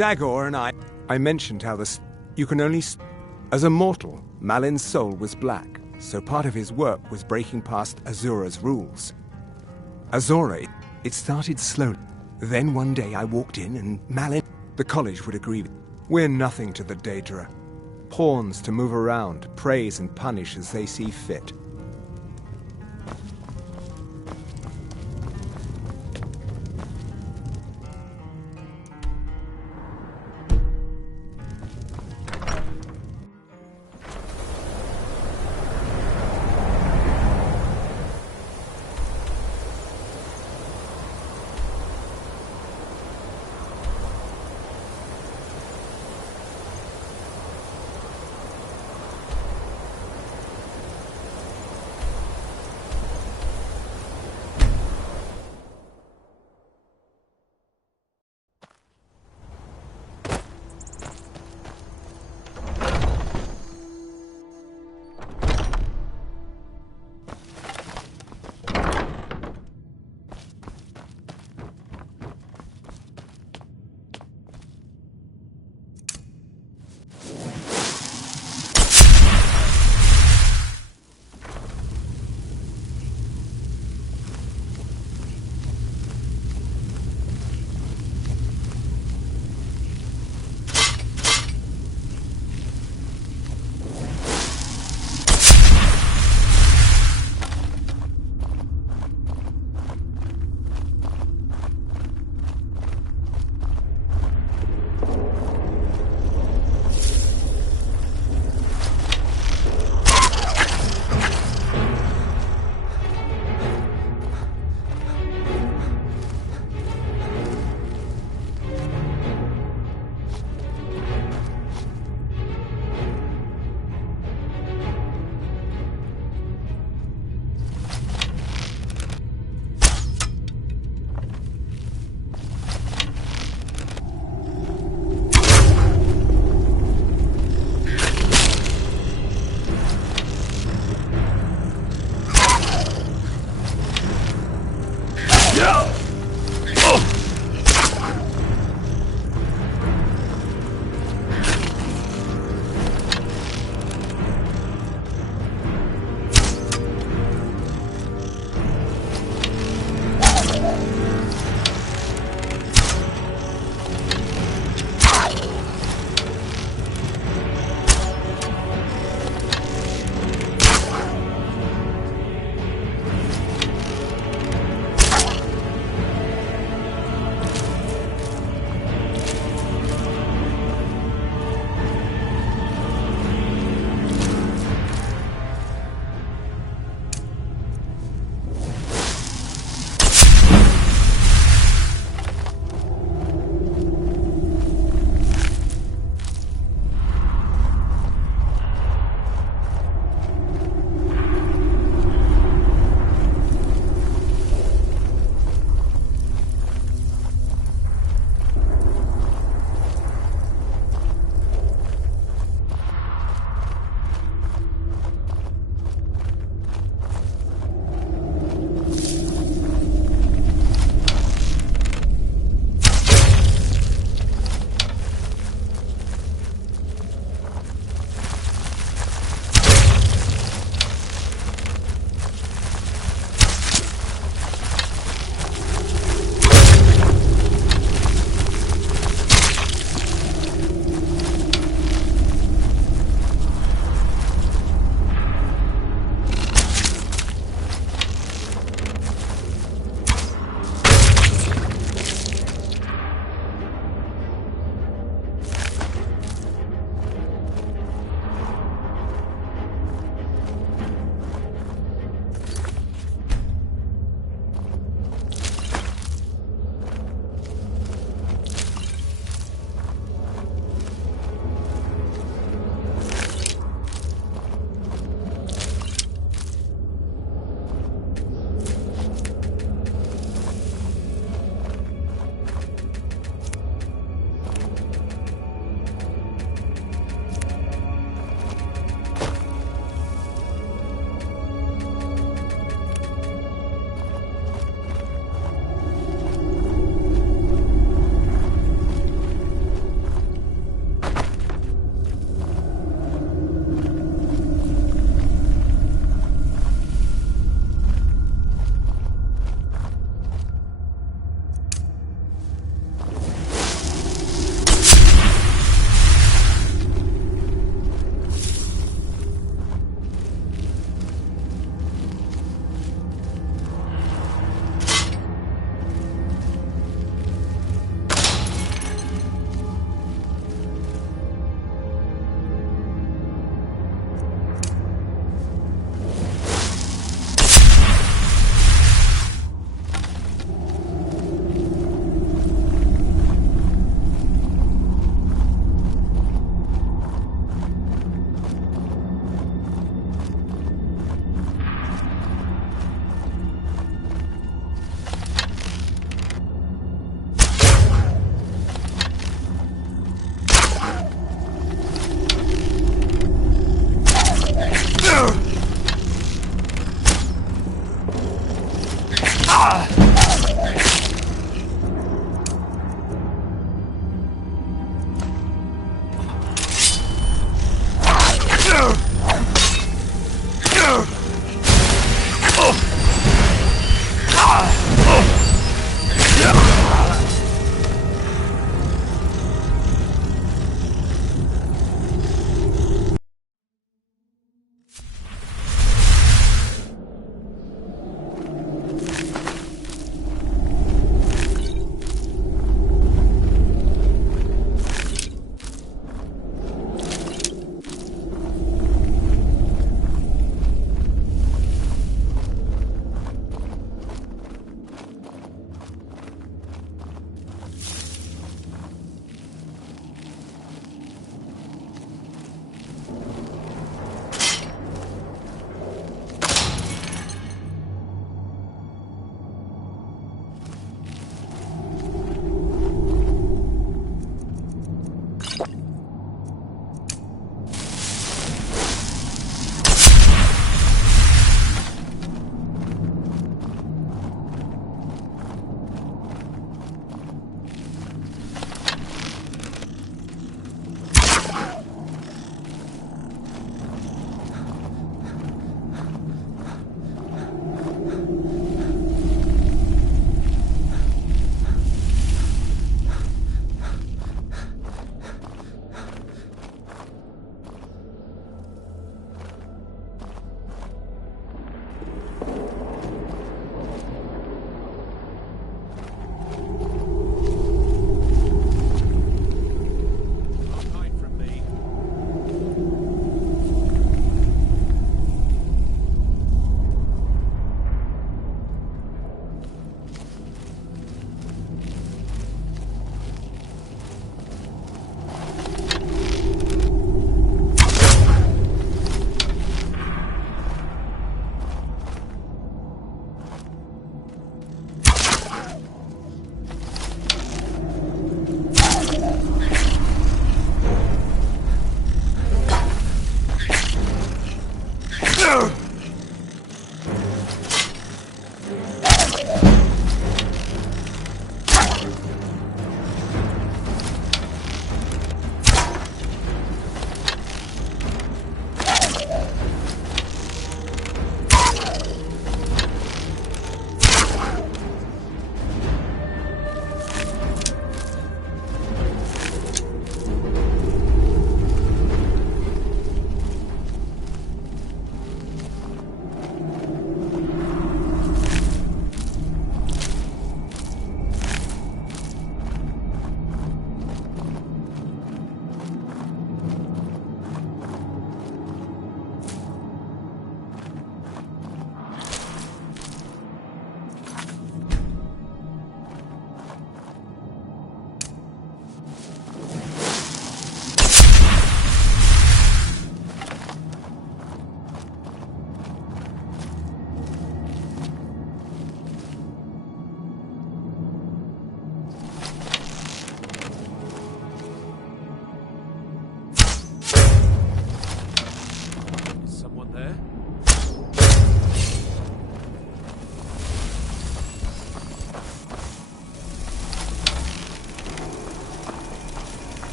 Dagor and I mentioned how you can only... As a mortal, Malin's soul was black, so part of his work was breaking past Azura's rules. Azura, it started slowly. Then one day I walked in and Malin... The college would agree. We're nothing to the Daedra. Pawns to move around, praise and punish as they see fit.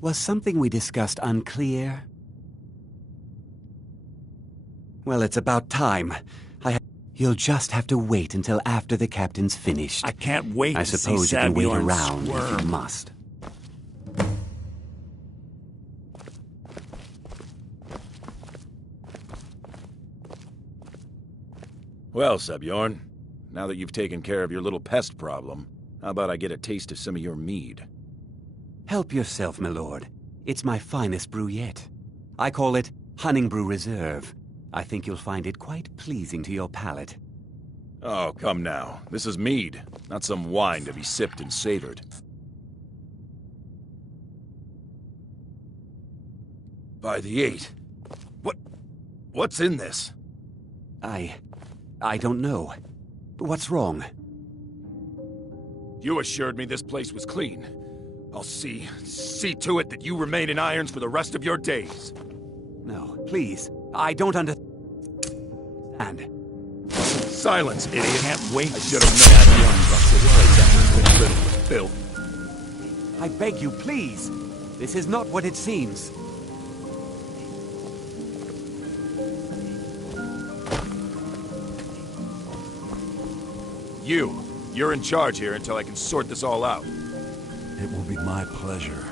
Was something we discussed unclear? Well, it's about time. You'll just have to wait until after the captain's finished. I can't wait I to suppose see you can wait Sabjorn around if squirm. you must. Well, Sabjorn, now that you've taken care of your little pest problem, how about I get a taste of some of your mead? Help yourself, my lord. It's my finest brew yet. I call it Honningbrew Reserve. I think you'll find it quite pleasing to your palate. Oh, come now. This is mead, not some wine to be sipped and savored. By the 8. What's in this? I don't know. What's wrong? You assured me this place was clean. I'll see to it that you remain in irons for the rest of your days. No, please. I don't understand. Silence, idiot. I can't wait I to should have see known Sabjorn that this place after it's been riddled with filth. I beg you, please. This is not what it seems. You're in charge here until I can sort this all out. It will be my pleasure.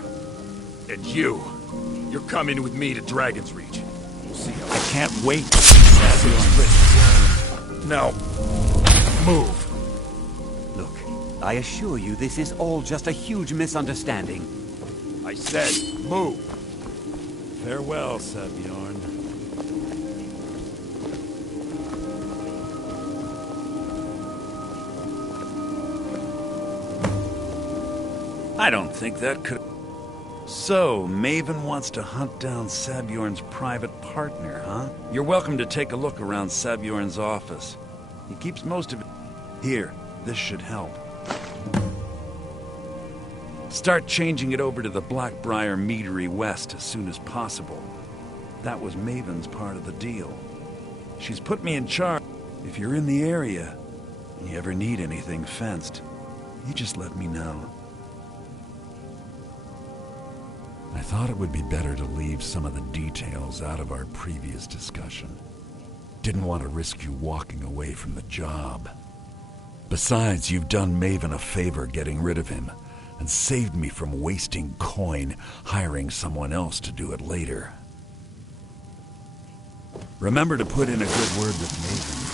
And you're coming with me to Dragon's Reach. We'll see how... I can't wait to see Sabjorn. Now, move. Look, I assure you this is all just a huge misunderstanding. I said, move. Farewell, Sabjorn. I don't think that could... So, Maven wants to hunt down Sabjorn's private partner, huh? You're welcome to take a look around Sabjorn's office. He keeps most of it... Here, this should help. Start changing it over to the Blackbriar Meadery West as soon as possible. That was Maven's part of the deal. She's put me in charge. If you're in the area, and you ever need anything fenced, you just let me know. I thought it would be better to leave some of the details out of our previous discussion. Didn't want to risk you walking away from the job. Besides, you've done Maven a favor getting rid of him, and saved me from wasting coin hiring someone else to do it later. Remember to put in a good word with Maven.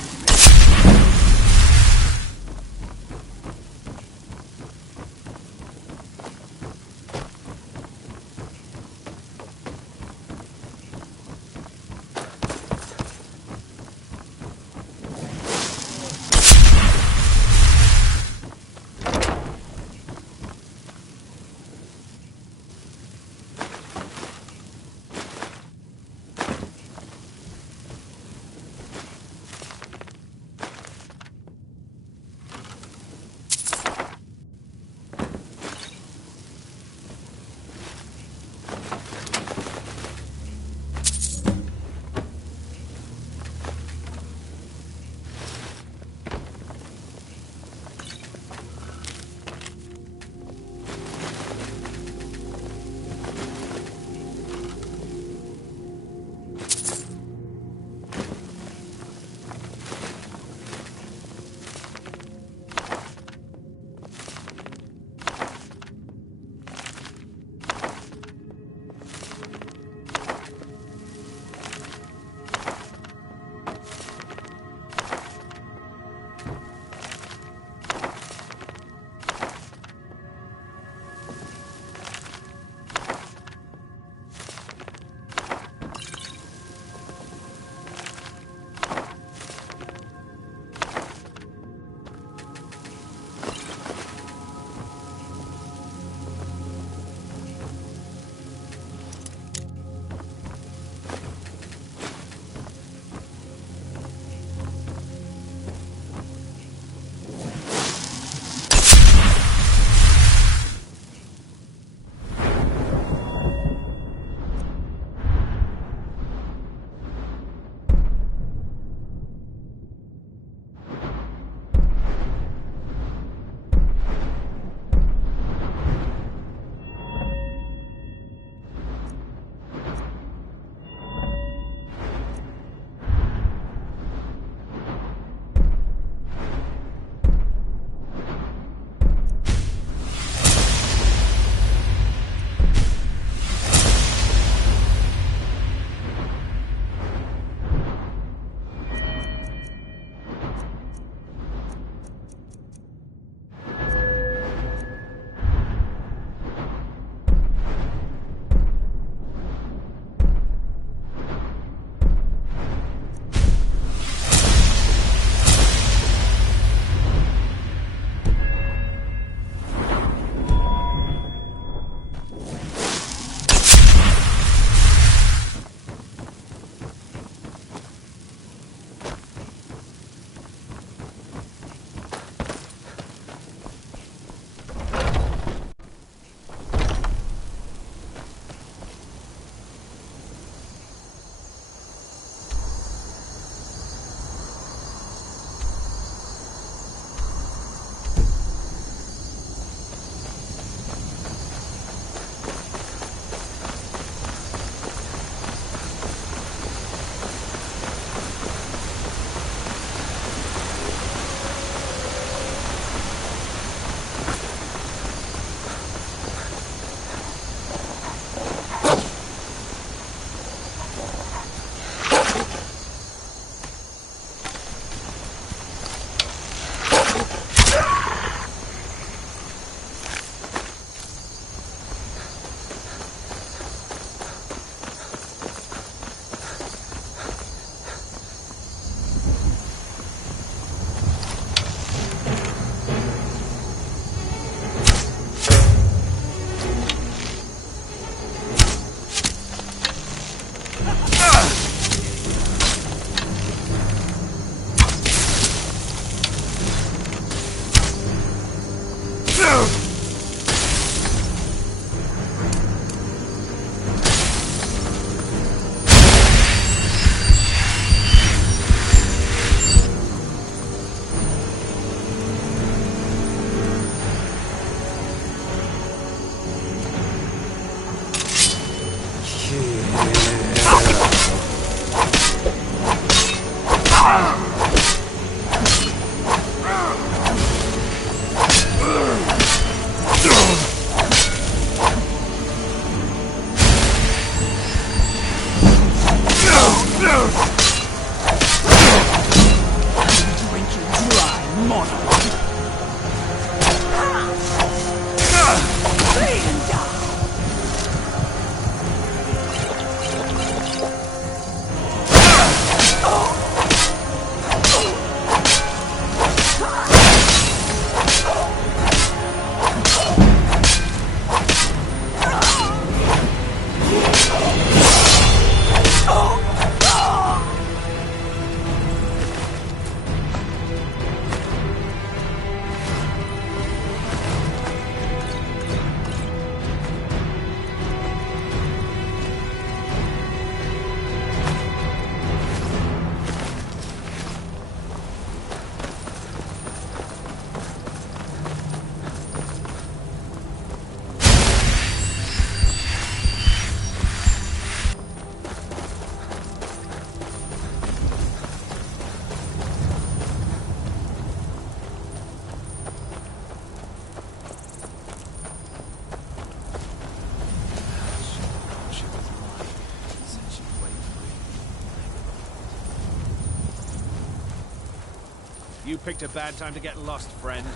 You picked a bad time to get lost, friend.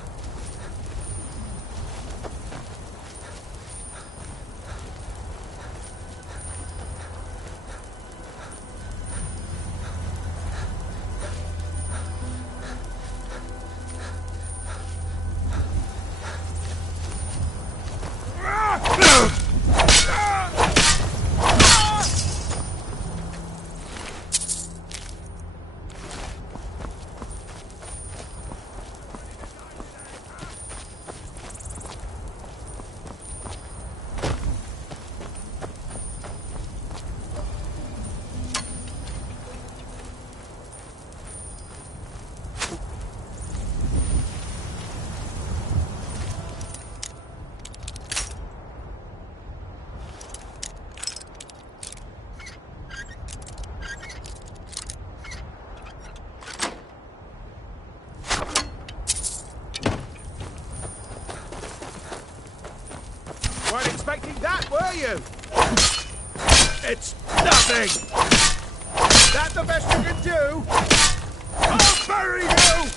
Weren't expecting that, were you? It's nothing! That the best you can do? I'll bury you!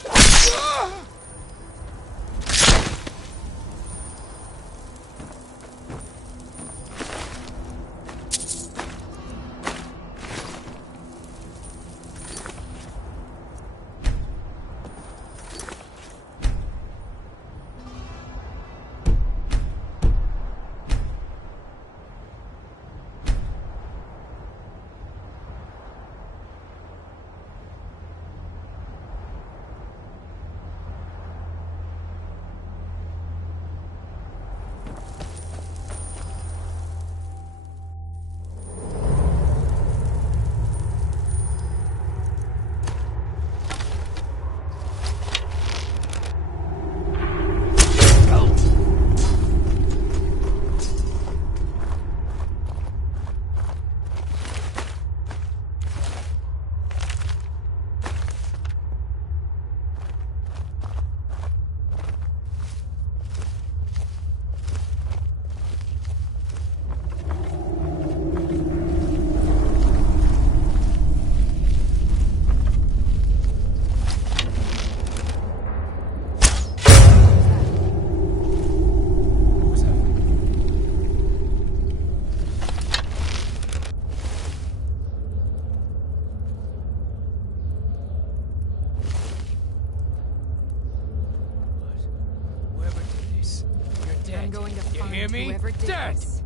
I'm going to You find hear me? whoever did Dead! this.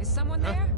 Is someone there?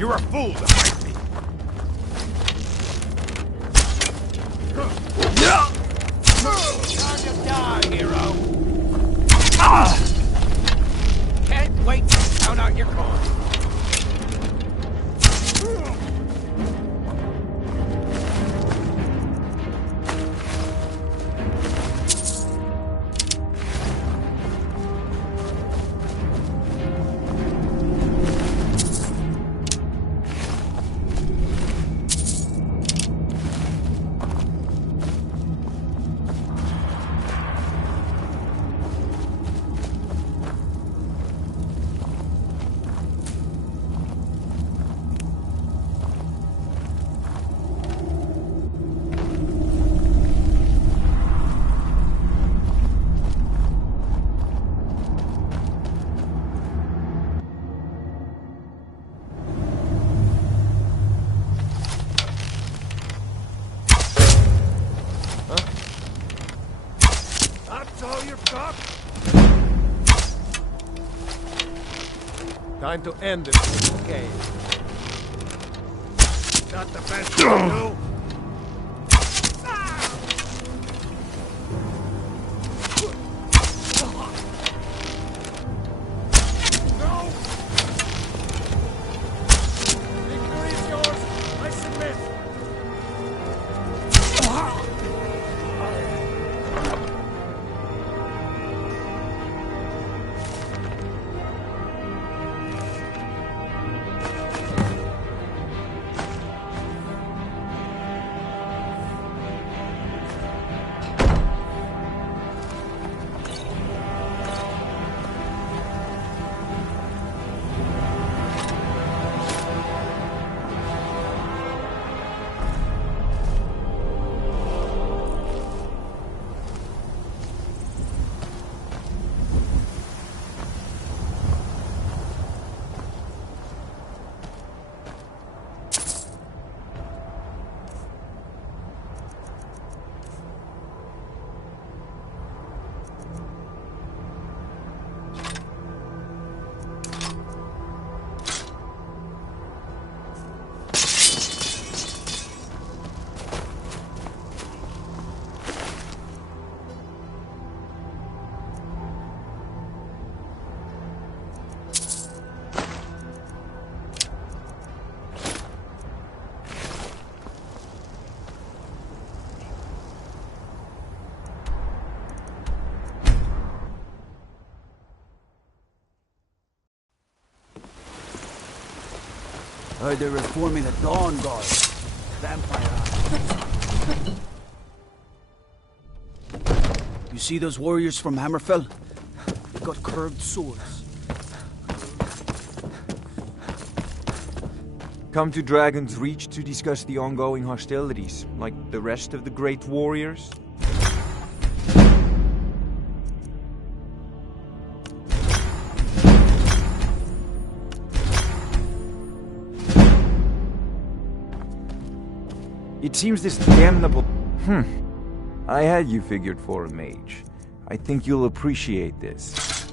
You're a fool to fight me. Time to die, hero. Can't wait to count out your coins. That's all you've got? Time to end this game. Not the best you can do. No! Victory is yours. I submit. Heard they're reforming the Dawn Guard. Vampire. You see those warriors from Hammerfell? They've got curved swords. Come to Dragon's Reach to discuss the ongoing hostilities, like the rest of the great warriors? It seems this damnable... I had you figured for a mage. I think you'll appreciate this.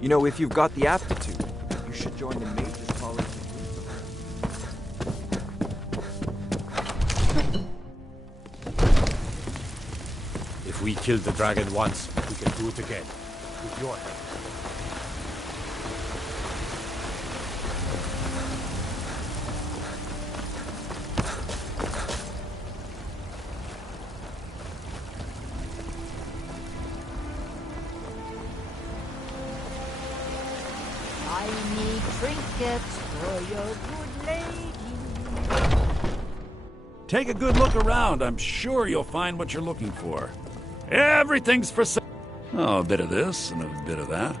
You know, if you've got the aptitude, you should join the Mages College. If we killed the dragon once, we can do it again. With your help. I need trinkets for your good lady. Take a good look around. I'm sure you'll find what you're looking for. Everything's for sale. Oh, a bit of this and a bit of that.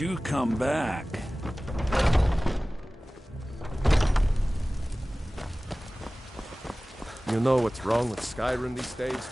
do come back. You know what's wrong with Skyrim these days?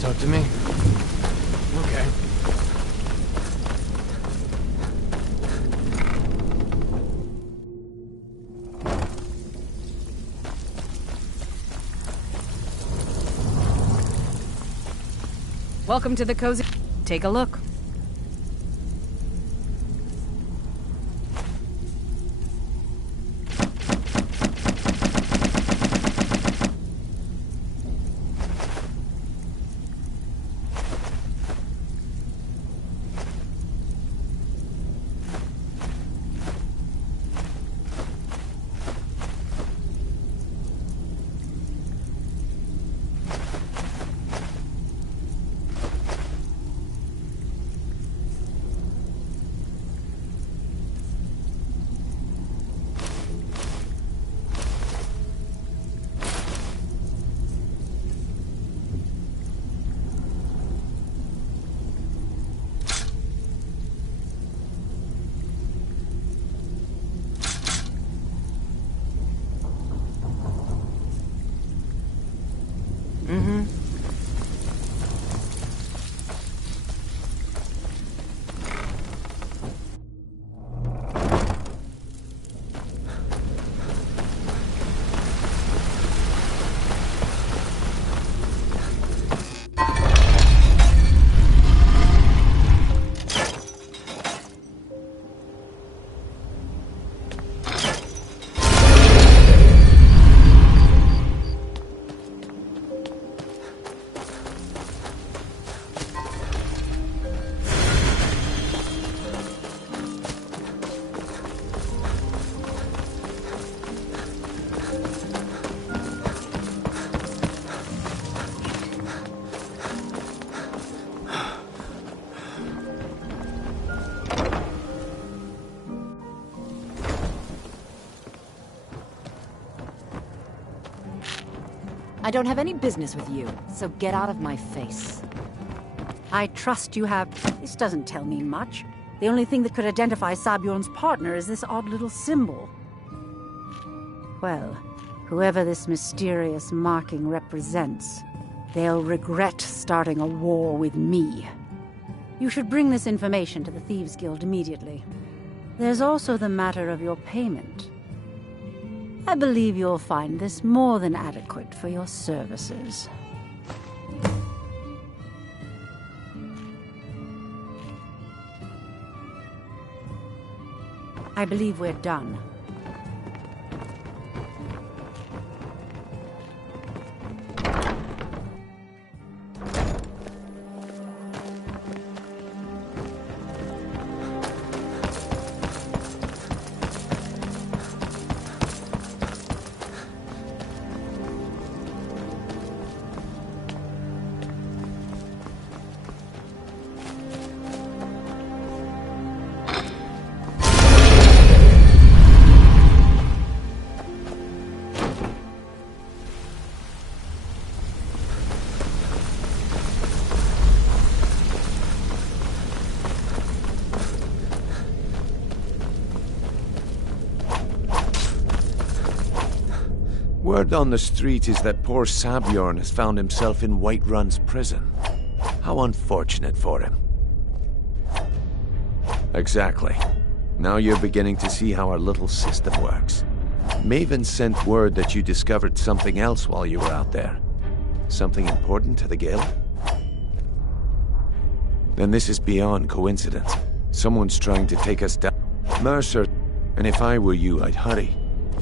Talk to me? Okay. Welcome to the cozy. Take a look. I don't have any business with you, so get out of my face. I trust you have... This doesn't tell me much. The only thing that could identify Sabjorn's partner is this odd little symbol. Well, whoever this mysterious marking represents, they'll regret starting a war with me. You should bring this information to the Thieves' Guild immediately. There's also the matter of your payment. I believe you'll find this more than adequate for your services. I believe we're done. Word on the street is that poor Sabjorn has found himself in Whiterun's prison. How unfortunate for him. Exactly. Now you're beginning to see how our little system works. Maven sent word that you discovered something else while you were out there. Something important to the Guild? Then this is beyond coincidence. Someone's trying to take us down. Mercer, and if I were you, I'd hurry.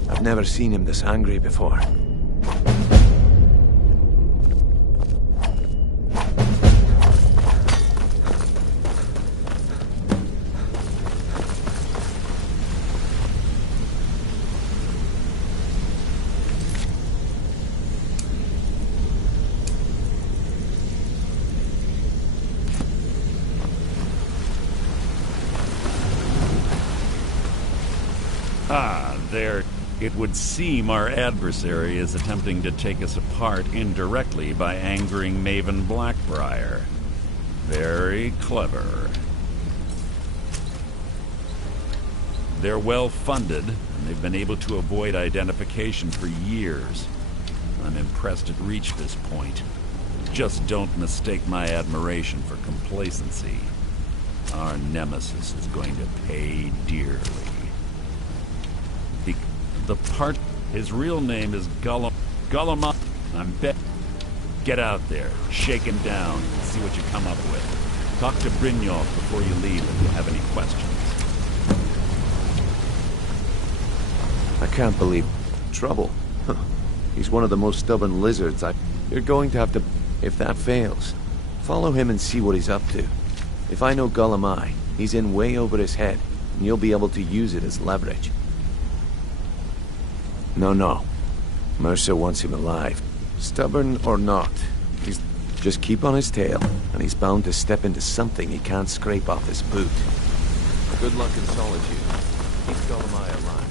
I've never seen him this angry before. There. It would seem our adversary is attempting to take us apart indirectly by angering Maven Blackbriar. Very clever. They're well funded, and they've been able to avoid identification for years. I'm impressed it reached this point. Just don't mistake my admiration for complacency. Our nemesis is going to pay dearly. His real name is Gullama. I'm bet. Get out there, shake him down, and see what you come up with. Talk to Brynjolf before you leave if you have any questions. I can't believe... Trouble? Huh. He's one of the most stubborn lizards You're going to have to... If that fails, follow him and see what he's up to. If I know Gullama, he's in way over his head, and you'll be able to use it as leverage. No. Mercer wants him alive. Stubborn or not, he's just keep on his tail, and he's bound to step into something he can't scrape off his boot. Good luck in solitude. Keep Gullama alive.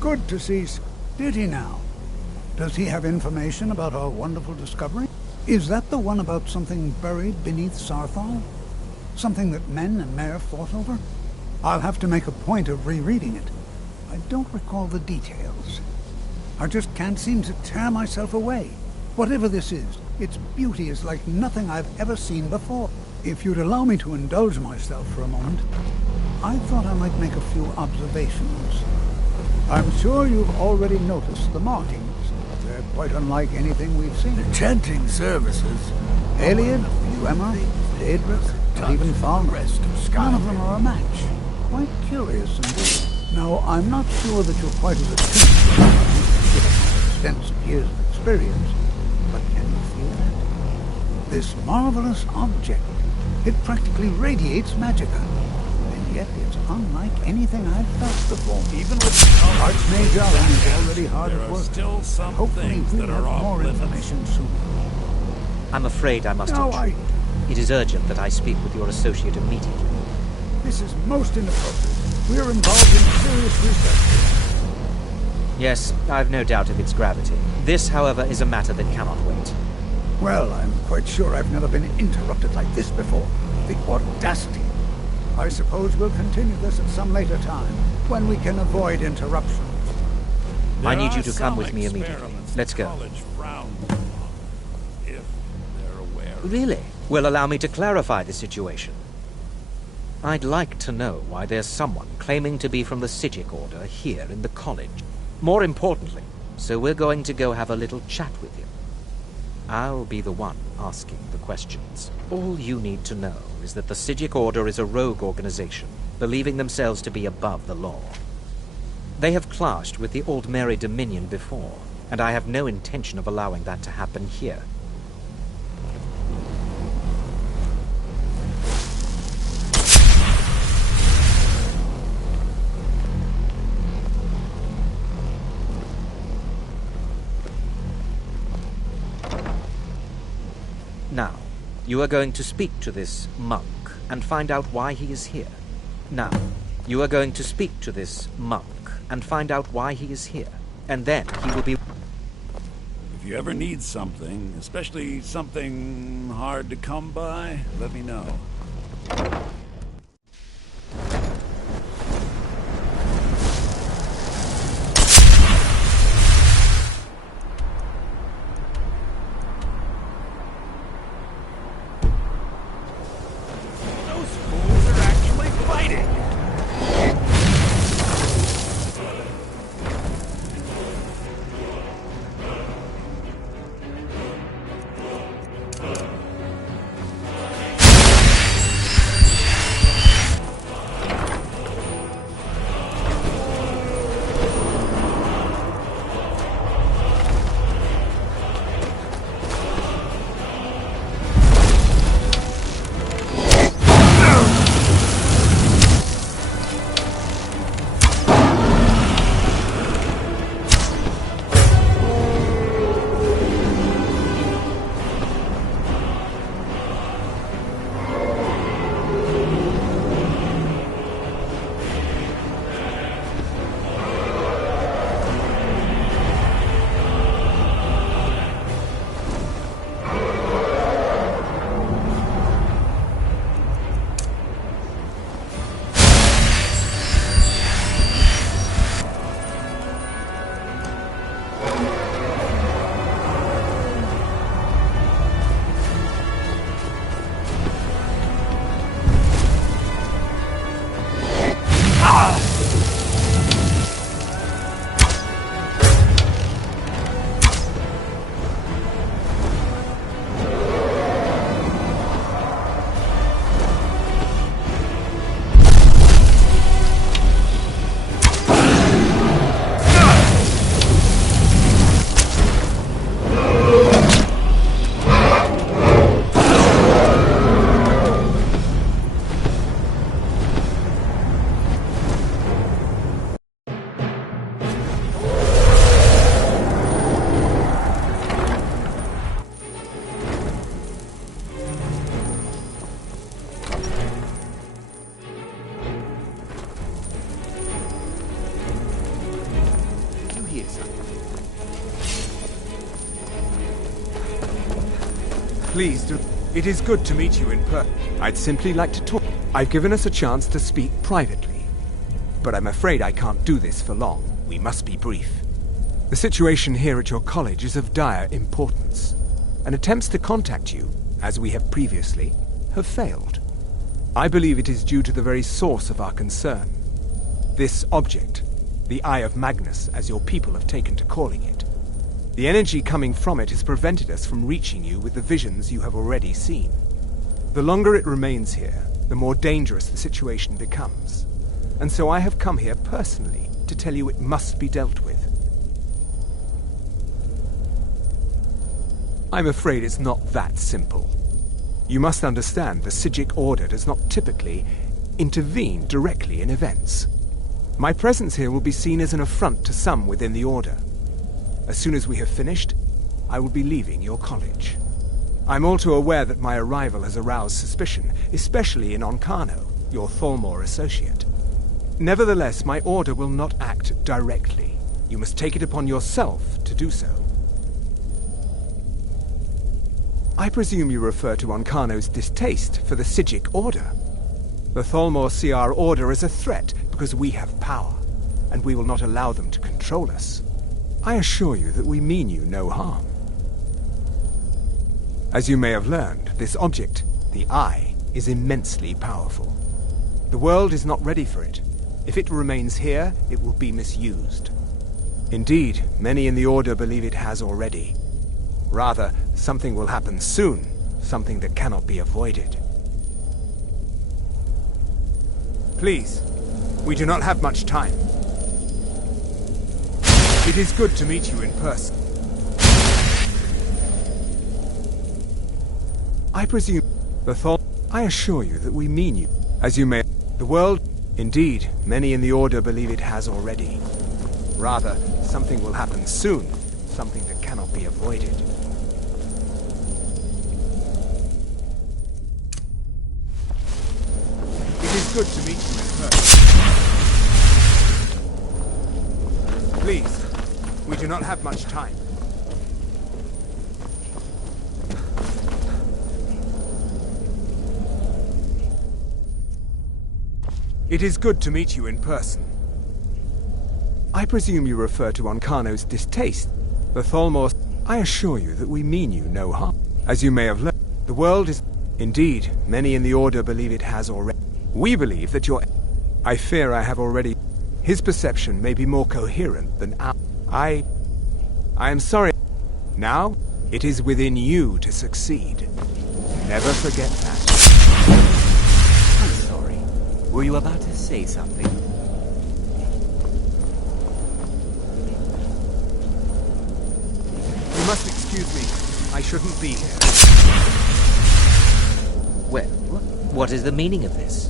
Good to see. Did he now? Does he have information about our wonderful discovery? Is that the one about something buried beneath Sarthal? Something that men and Mare fought over? I'll have to make a point of rereading it. I don't recall the details. I just can't seem to tear myself away. Whatever this is, its beauty is like nothing I've ever seen before. If you'd allow me to indulge myself for a moment, I thought I might make a few observations. I'm sure you've already noticed the markings. They're quite unlike anything we've seen. The chanting services. Iliad, Dwemer, Daedric, and even Tharn. Rest of Skyrim. None of them are a match. Quite curious indeed. Now, I'm not sure that you're quite as attuned given my extensive years of experience, but can you feel that? This marvelous object, it practically radiates magicka, and yet it's unlike anything I've felt before. Even with Archmage Allen is already hard There at are work. still some Hopefully things we'll that have are off more limits. information soon. I'm afraid I must No, intrude. It is urgent that I speak with your associate immediately. This is most inappropriate. We're involved in serious research. Yes, I've no doubt of its gravity. This, however, is a matter that cannot wait. Well, I'm quite sure I've never been interrupted like this before. The audacity. I suppose we'll continue this at some later time, when we can avoid interruptions. I need you to come with me immediately. Let's go. If they're aware. Really? Well, allow me to clarify the situation. I'd like to know why there's someone claiming to be from the Psijic Order here in the college. More importantly, so we're going to go have a little chat with him. I'll be the one asking the questions. All you need to know is that the Psijic Order is a rogue organization, believing themselves to be above the law. They have clashed with the Old Mary Dominion before, and I have no intention of allowing that to happen here. Now, you are going to speak to this monk and find out why he is here. Now, you are going to speak to this monk and find out why he is here. And then he will be... If you ever need something, especially something hard to come by, let me know. Please do. It is good to meet you in person. I'd simply like to talk. I've given us a chance to speak privately. But I'm afraid I can't do this for long. We must be brief. The situation here at your college is of dire importance, and attempts to contact you, as we have previously, have failed. I believe it is due to the very source of our concern. This object, the Eye of Magnus, as your people have taken to calling it. The energy coming from it has prevented us from reaching you with the visions you have already seen. The longer it remains here, the more dangerous the situation becomes. And so I have come here personally to tell you it must be dealt with. I'm afraid it's not that simple. You must understand the Psijic Order does not typically intervene directly in events. My presence here will be seen as an affront to some within the Order. As soon as we have finished, I will be leaving your college. I'm all too aware that my arrival has aroused suspicion, especially in Onkano, your Thalmor associate. Nevertheless, my Order will not act directly. You must take it upon yourself to do so. I presume you refer to Onkano's distaste for the Psijic Order. The Thalmor see our Order as a threat because we have power, and we will not allow them to control us. I assure you that we mean you no harm. As you may have learned, this object, the Eye, is immensely powerful. The world is not ready for it. If it remains here, it will be misused. Indeed, many in the Order believe it has already. Rather, something will happen soon, something that cannot be avoided. Please, we do not have much time. It is good to meet you in person. I presume the thought. I assure you that we mean you. As you may. The world. Indeed, many in the Order believe it has already. Rather, something will happen soon, something that cannot be avoided. It is good to meet you in person. Please, we do not have much time. It is good to meet you in person. I presume you refer to Onkano's distaste. The Thalmor. I assure you that we mean you no harm. As you may have learned, the world is. Indeed, many in the Order believe it has already. We believe that your. I fear I have already. His perception may be more coherent than ours. I am sorry. Now, it is within you to succeed. Never forget that. I'm sorry. Were you about to say something? You must excuse me. I shouldn't be here. Well, what is the meaning of this?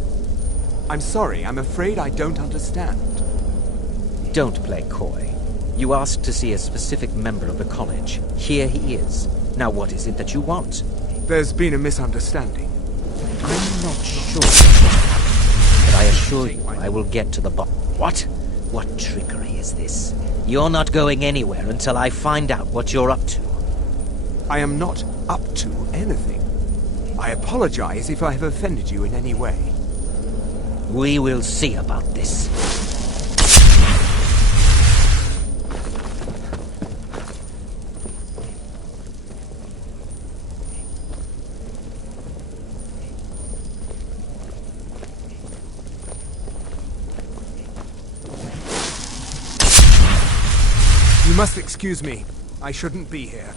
I'm sorry. I'm afraid I don't understand. Don't play coy. You asked to see a specific member of the college. Here he is. Now what is it that you want? There's been a misunderstanding. I'm not sure what has happened, but I assure you I will get to the bottom. What? What trickery is this? You're not going anywhere until I find out what you're up to. I am not up to anything. I apologize if I have offended you in any way. We will see about this. You must excuse me. I shouldn't be here.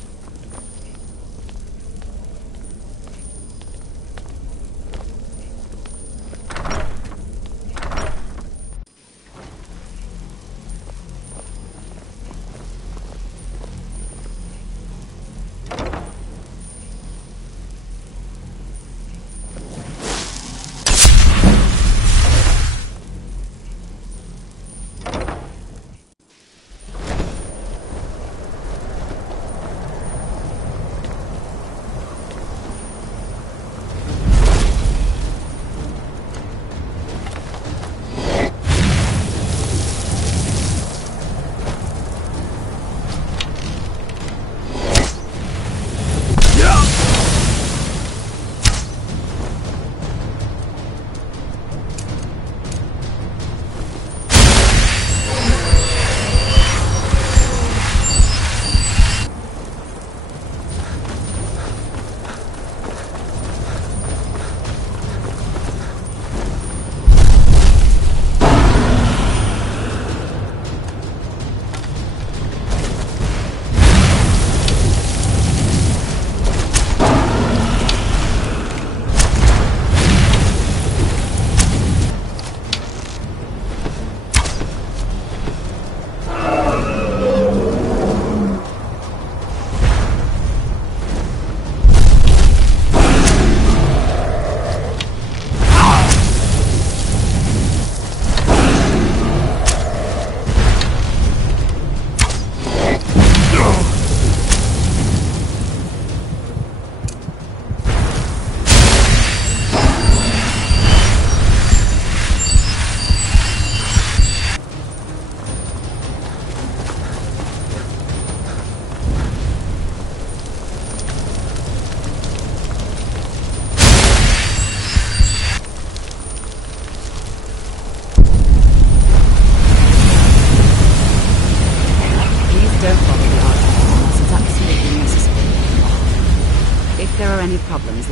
are any problems,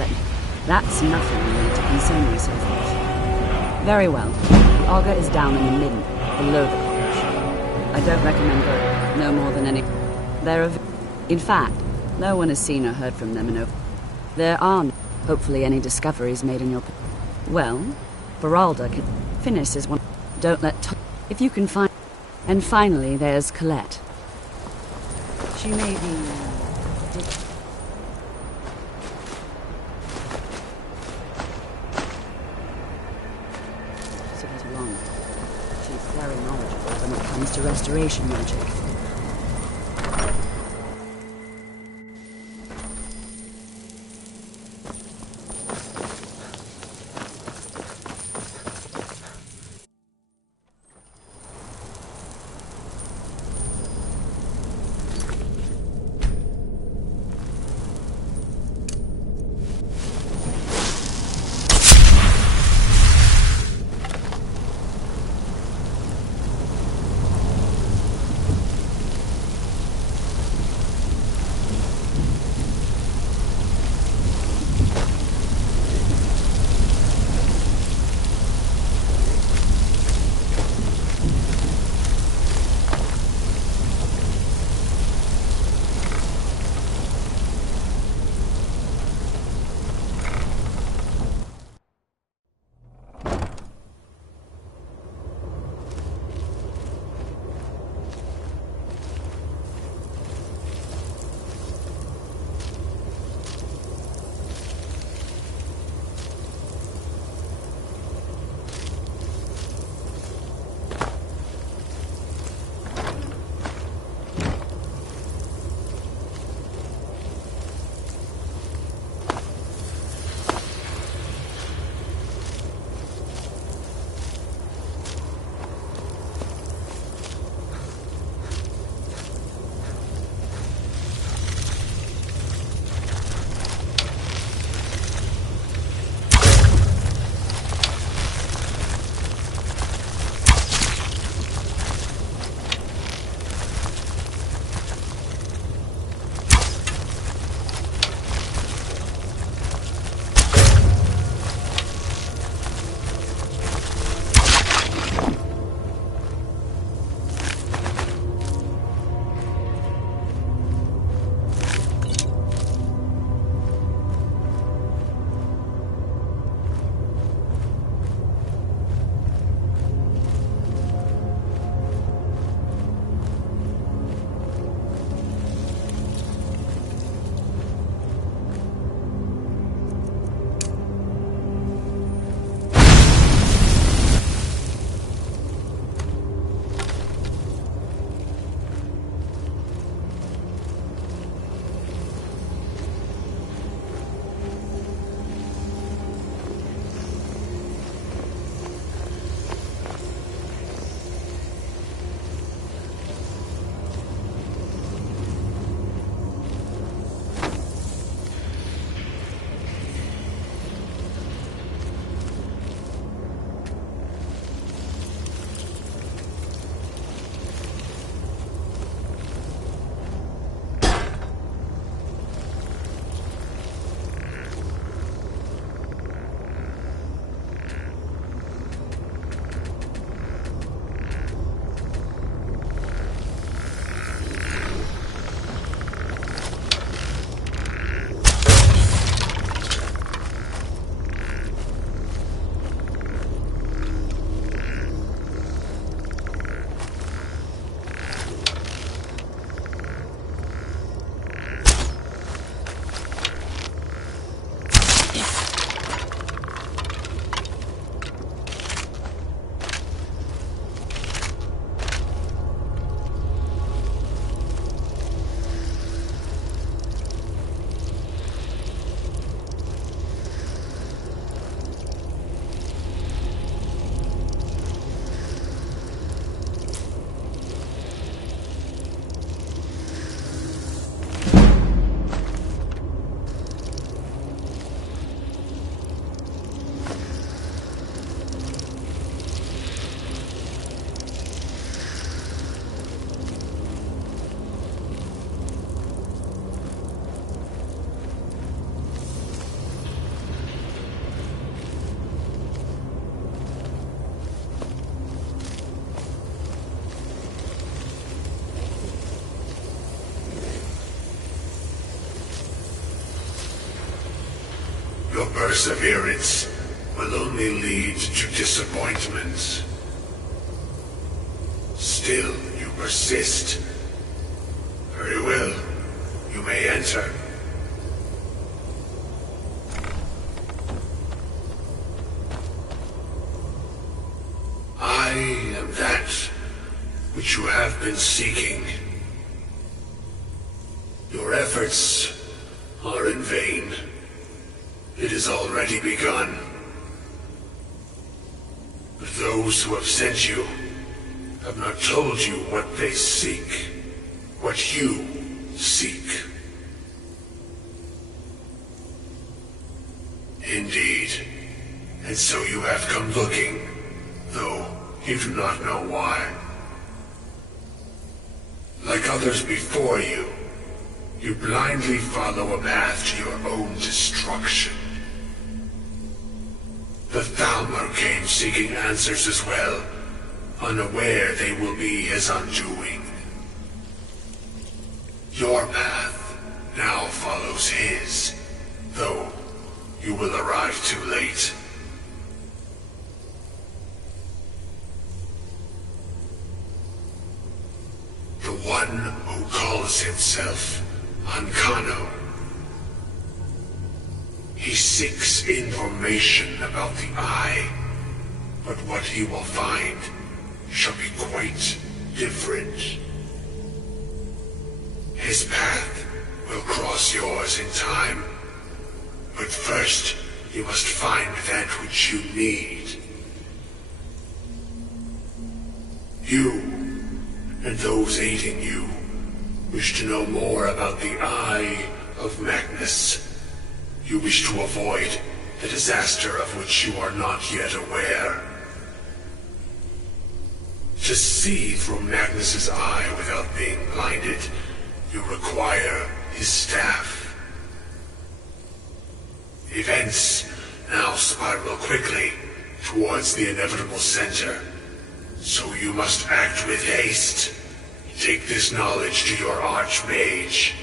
That's nothing you need to concern yourself with. Very well. The auger is down in the midden, below the college. I don't recommend going no more than any... In fact, no one has seen or heard from them in over... There aren't, hopefully, any discoveries made in your... Well, Beralda can... Finis is one... Don't let... If you can find... And finally, there's Colette. She may be... To get along. She's very knowledgeable when it comes to restoration magic. Your perseverance will only lead to disappointment. Still, you persist. Very well. You may enter. I am that which you have been seeking. Your efforts are in vain. It has already begun. But those who have sent you have not told you what they seek, what you seek. Indeed. And so you have come looking, though you do not know why. Like others before you, you blindly follow a path to your own destruction. The Thalmor came seeking answers as well, unaware they will be his undoing. Your path now follows his, though you will arrive too late. The one who calls himself Ancano. He seeks information about the Eye, but what he will find shall be quite different. His path will cross yours in time, but first you must find that which you need. You, and those aiding you, wish to know more about the Eye of Magnus. You wish to avoid the disaster of which you are not yet aware. To see through Magnus's eye without being blinded, you require his staff. Events now spiral quickly towards the inevitable center, so you must act with haste. Take this knowledge to your Archmage.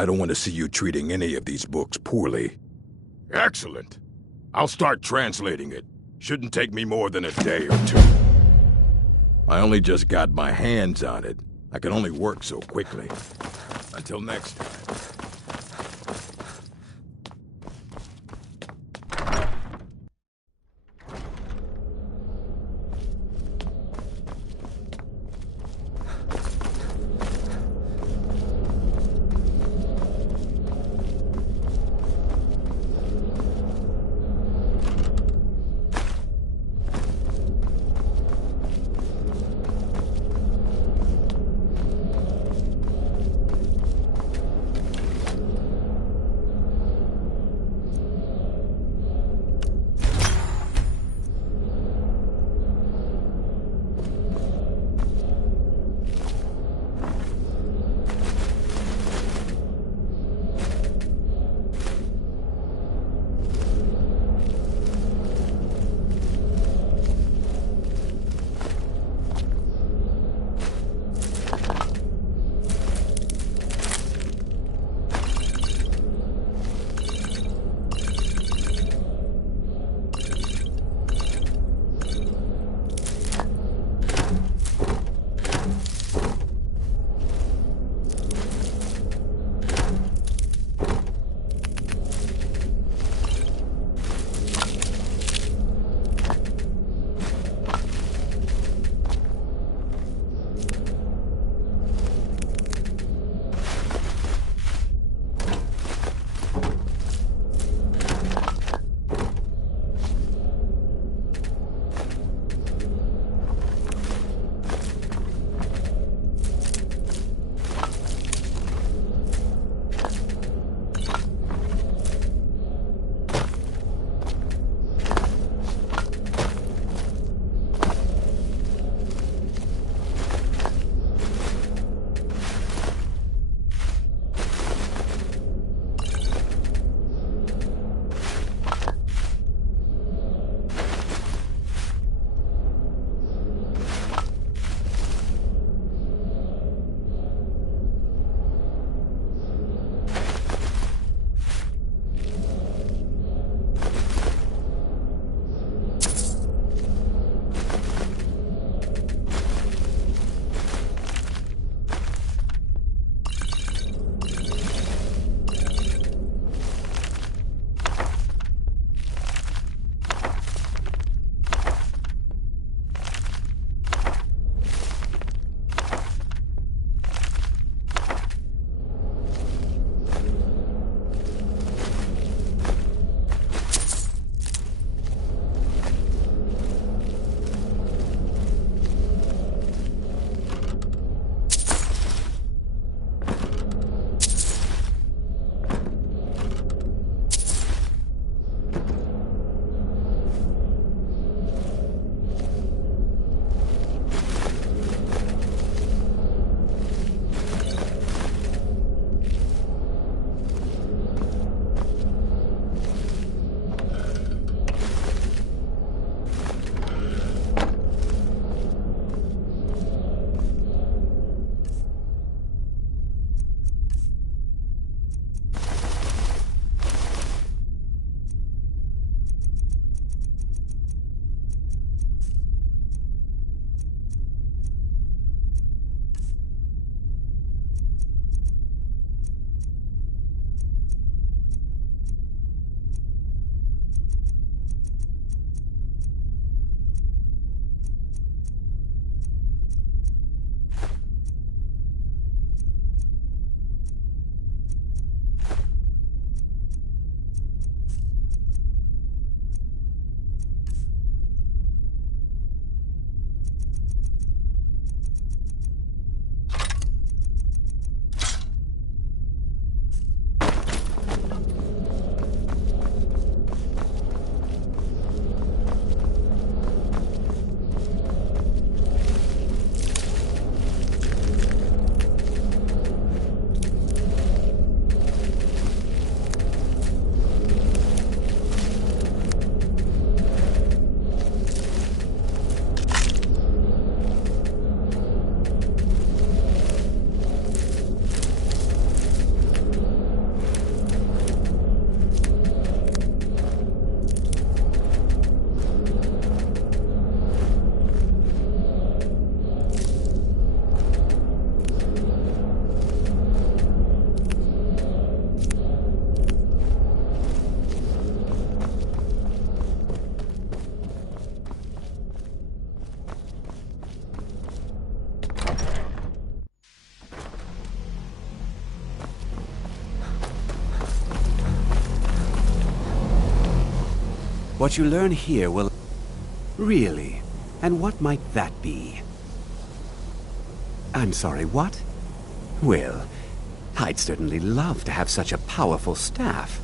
I don't want to see you treating any of these books poorly. Excellent. I'll start translating it. Shouldn't take me more than a day or two. I only just got my hands on it. I can only work so quickly. Until next time. What you learn here will... Really? And what might that be? I'm sorry, what? Well, I'd certainly love to have such a powerful staff.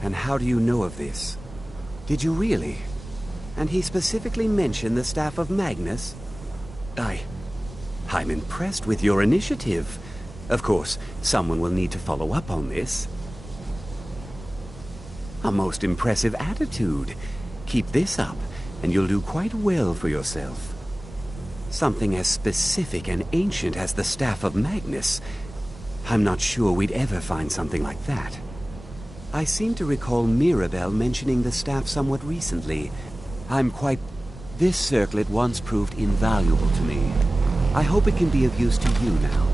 And how do you know of this? Did you really? And he specifically mentioned the staff of Magnus? I'm impressed with your initiative. Of course, someone will need to follow up on this. A most impressive attitude. Keep this up, and you'll do quite well for yourself. Something as specific and ancient as the staff of Magnus. I'm not sure we'd ever find something like that. I seem to recall Mirabelle mentioning the staff somewhat recently. This circlet once proved invaluable to me. I hope it can be of use to you now.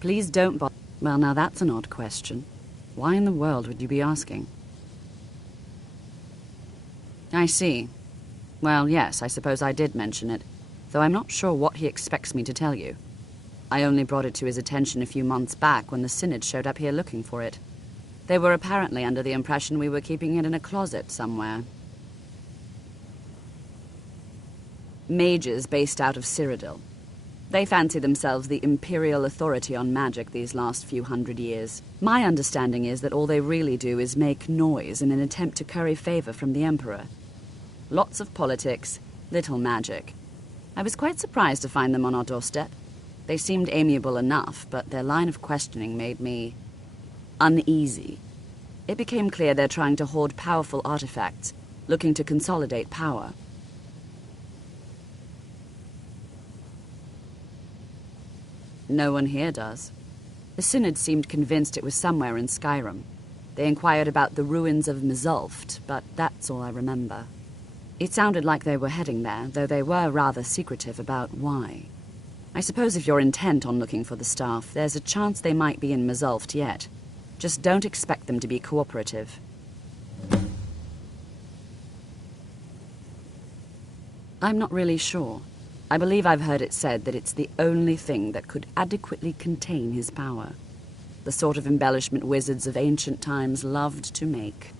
Please don't bother. Well, now that's an odd question. Why in the world would you be asking? I see. Well, yes, I suppose I did mention it, though I'm not sure what he expects me to tell you. I only brought it to his attention a few months back when the Synod showed up here looking for it. They were apparently under the impression we were keeping it in a closet somewhere. Mages based out of Cyrodiil. They fancy themselves the imperial authority on magic these last few hundred years. My understanding is that all they really do is make noise in an attempt to curry favor from the Emperor. Lots of politics, little magic. I was quite surprised to find them on our doorstep. They seemed amiable enough, but their line of questioning made me uneasy. It became clear they're trying to hoard powerful artifacts, looking to consolidate power. No one here does. The Synod seemed convinced it was somewhere in Skyrim. They inquired about the ruins of Mzulft, but that's all I remember. It sounded like they were heading there, though they were rather secretive about why. I suppose if you're intent on looking for the staff, there's a chance they might be in Mzulft yet. Just don't expect them to be cooperative. I'm not really sure. I believe I've heard it said that it's the only thing that could adequately contain his power. The sort of embellishment wizards of ancient times loved to make.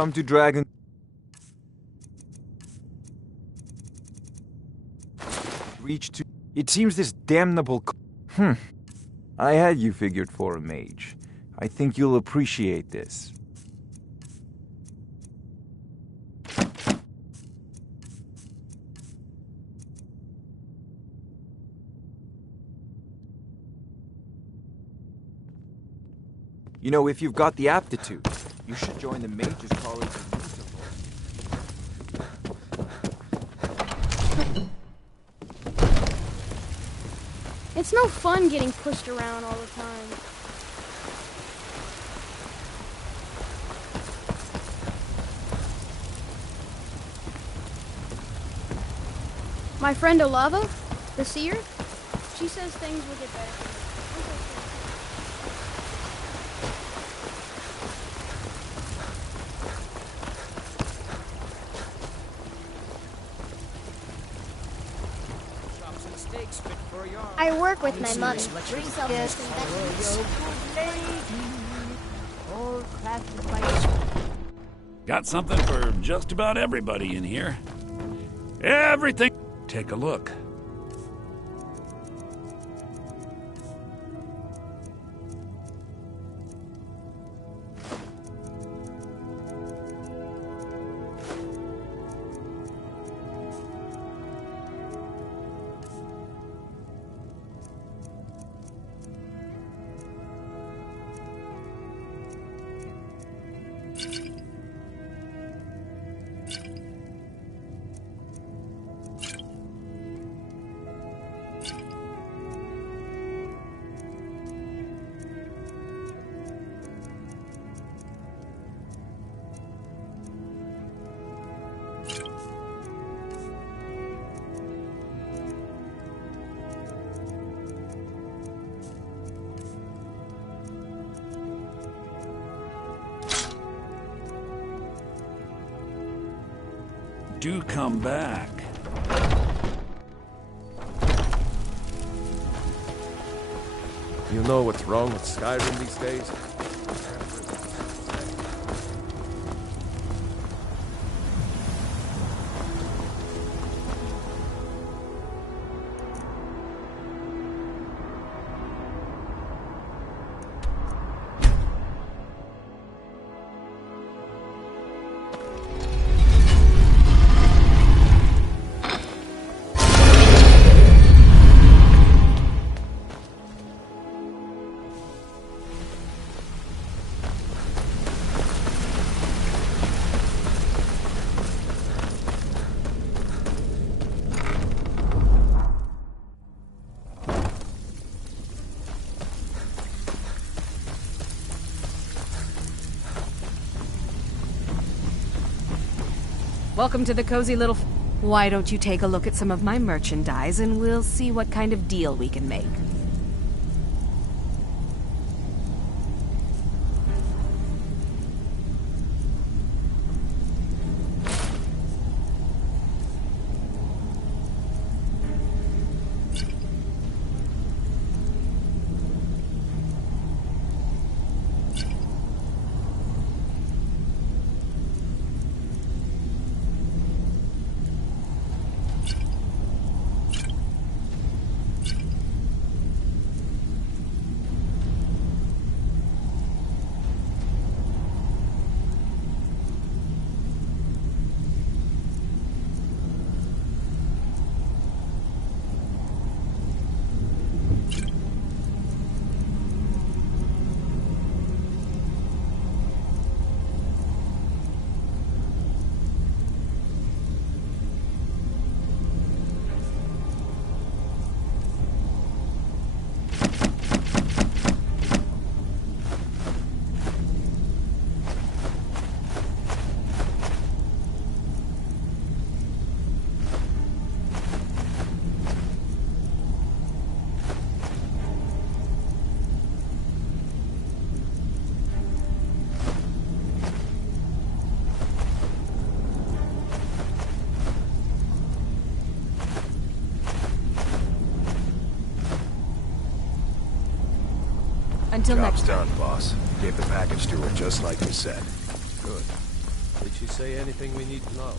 Come to Dragon... Reach to... It seems this damnable... I had you figured for a mage. I think you'll appreciate this. You know, if you've got the aptitude, you should join the Mages College of Lucifer. It's no fun getting pushed around all the time. My friend Olava, the seer, she says things will get better. I work with my mother. Got something for just about everybody in here. Everything. Take a look. Do come back. You know what's wrong with Skyrim these days? Welcome to the cozy little... Why don't you take a look at some of my merchandise and we'll see what kind of deal we can make. Until Job's next time. done, boss. Gave the package to her just like you said. Good. Did she say anything we need to know?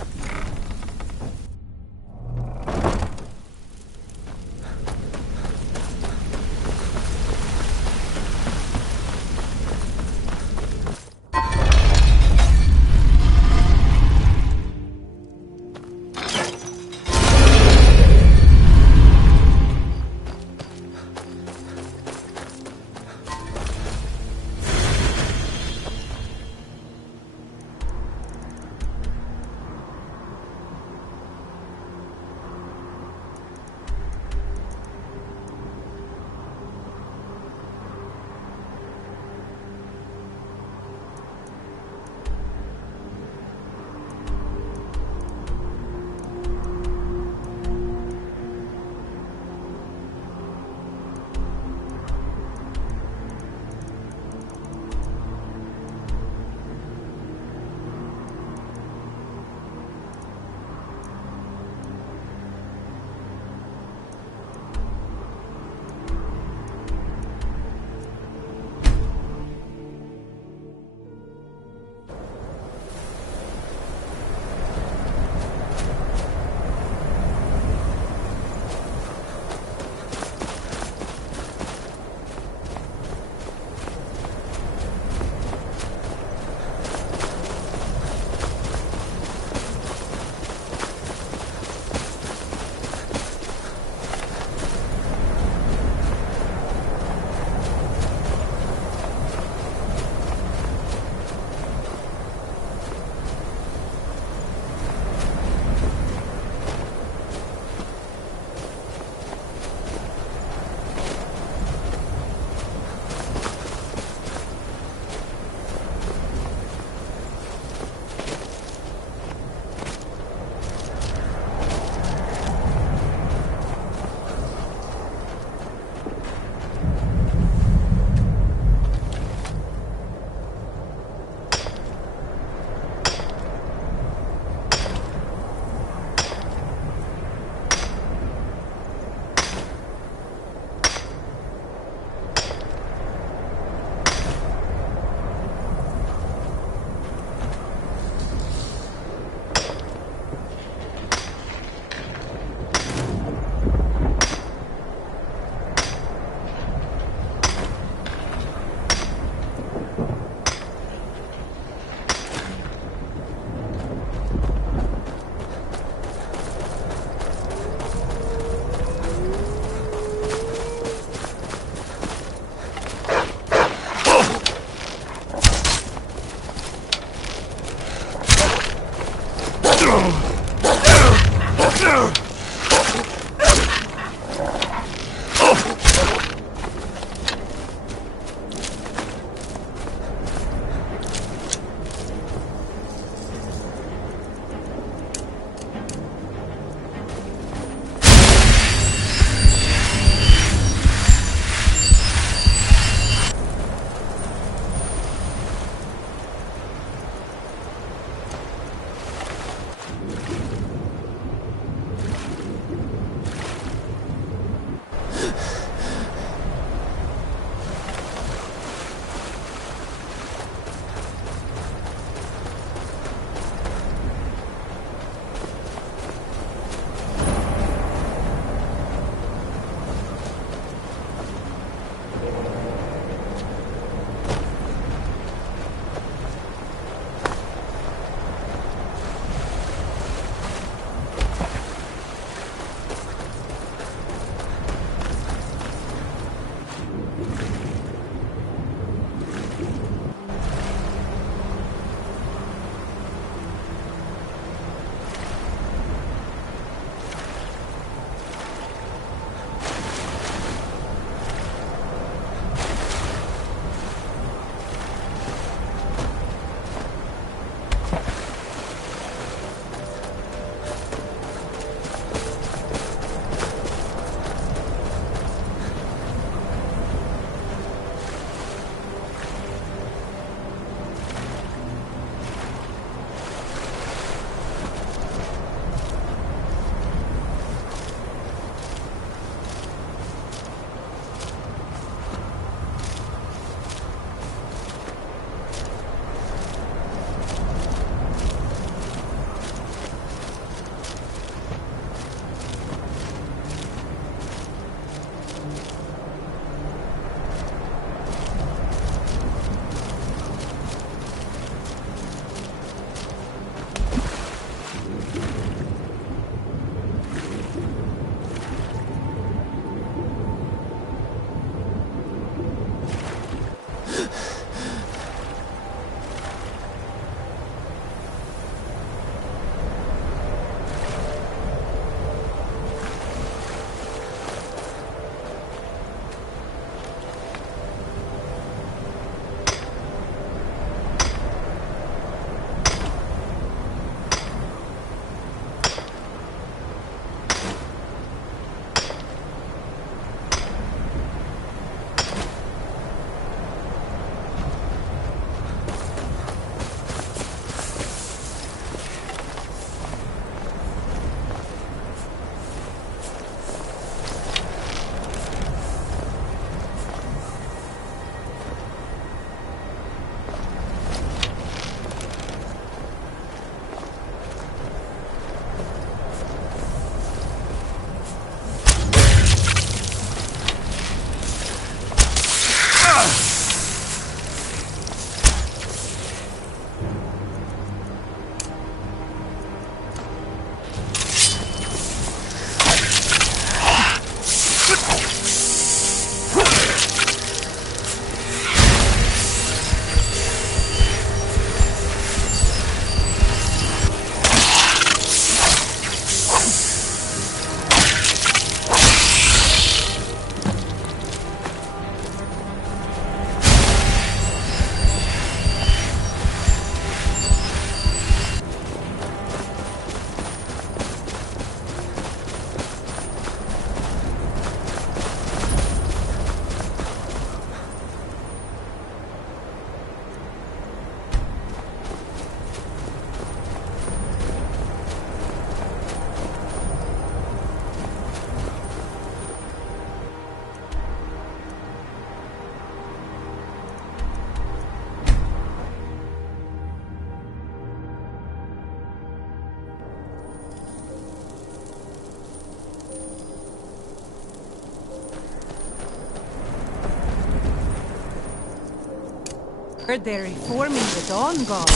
Heard they're reforming the Dawn God.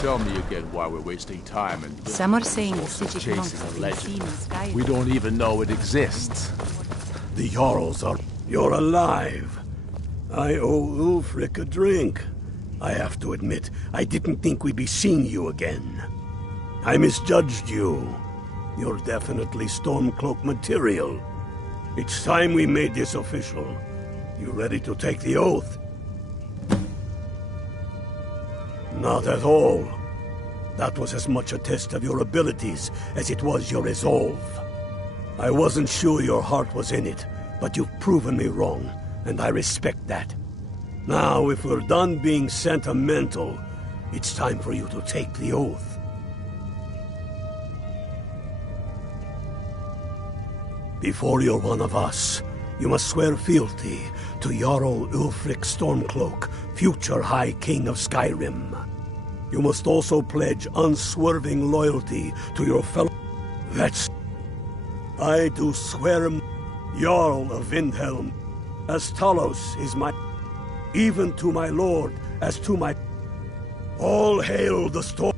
Tell me again why we're wasting time and Some are saying the city chasing monks a have been legend. seen in Skyrim. We don't even know it exists. The Jarls are... You're alive. I owe Ulfric a drink. I have to admit, I didn't think we'd be seeing you again. I misjudged you. You're definitely Stormcloak material. It's time we made this official. You ready to take the oath? Not at all. That was as much a test of your abilities as it was your resolve. I wasn't sure your heart was in it, but you've proven me wrong, and I respect that. Now, if we're done being sentimental, it's time for you to take the oath. Before you're one of us, you must swear fealty to Jarl Ulfric Stormcloak, future High King of Skyrim. You must also pledge unswerving loyalty to your fellow... That's... I do swear Jarl of Windhelm, as Talos is my... Even to my lord, as to my... All hail the storm...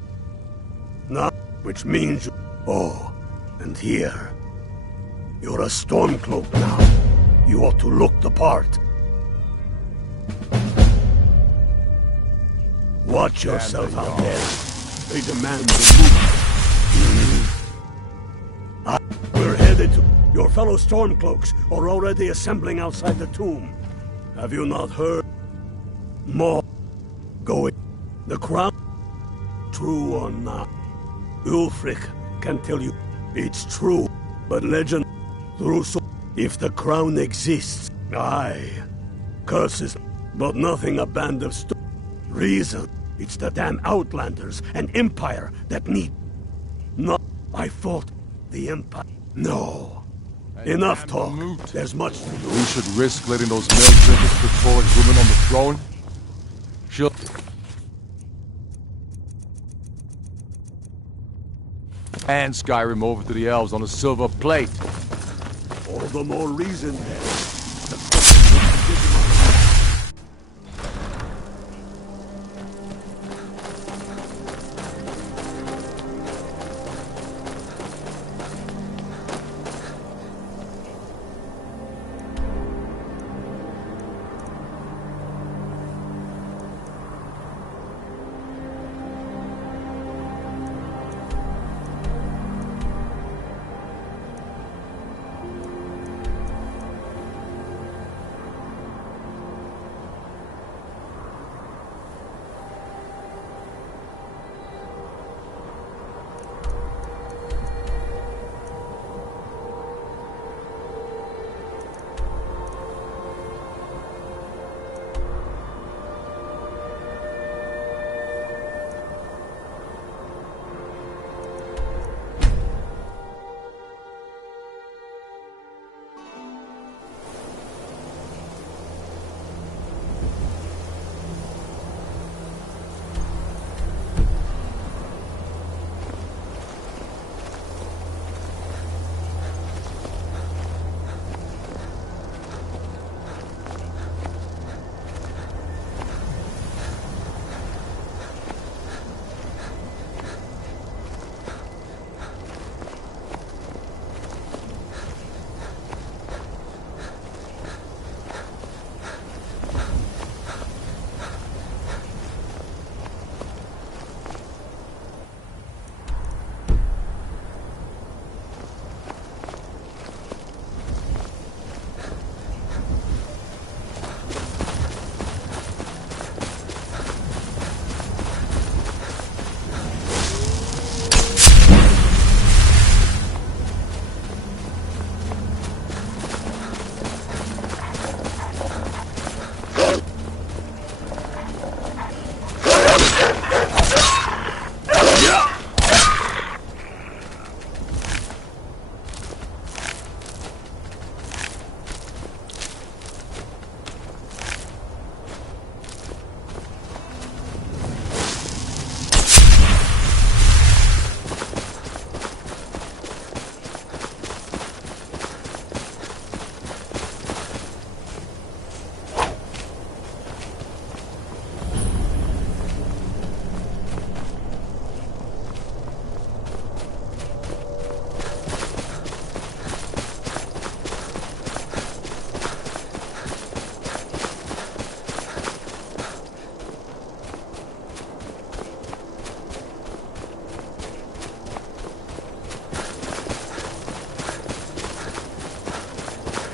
Now, which means... Oh, and here... You're a Stormcloak now. You ought to look the part. Watch yourself out there. They demand the move. We're headed to... Your fellow Stormcloaks are already assembling outside the tomb. Have you not heard? More. Going. The crown... True or not? Ulfric can tell you it's true, but legend... Through so... If the crown exists, aye. Curses, but nothing a band of reason. It's the damn Outlanders and Empire that need... Not... I fought the Empire. No. Enough talk. There's much to do. We should risk letting those male drinkers put forward women on the throne? She'll... And Skyrim over to the elves on a silver plate. All the more reason then.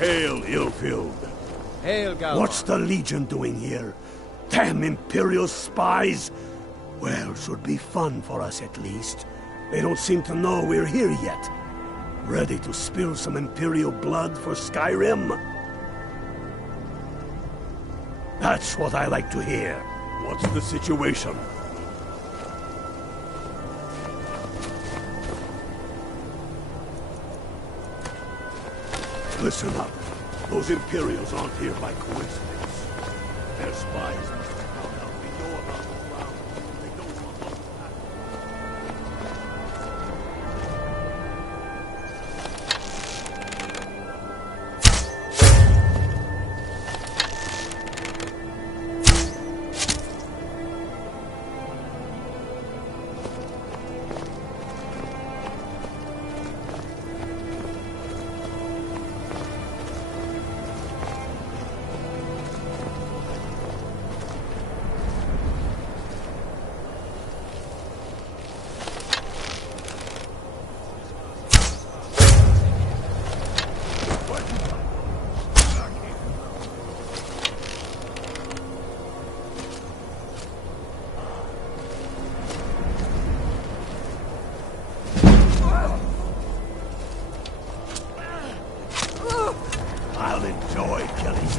Hail, ill-filled. Hail, Gabriel. What's the Legion doing here? Damn Imperial spies! Well, should be fun for us at least. They don't seem to know we're here yet. Ready to spill some Imperial blood for Skyrim? That's what I like to hear. What's the situation? Listen up. Those Imperials aren't here by coincidence. Their spies must have found out we know about the ground. They don't want us to happen. I'll enjoy killing you.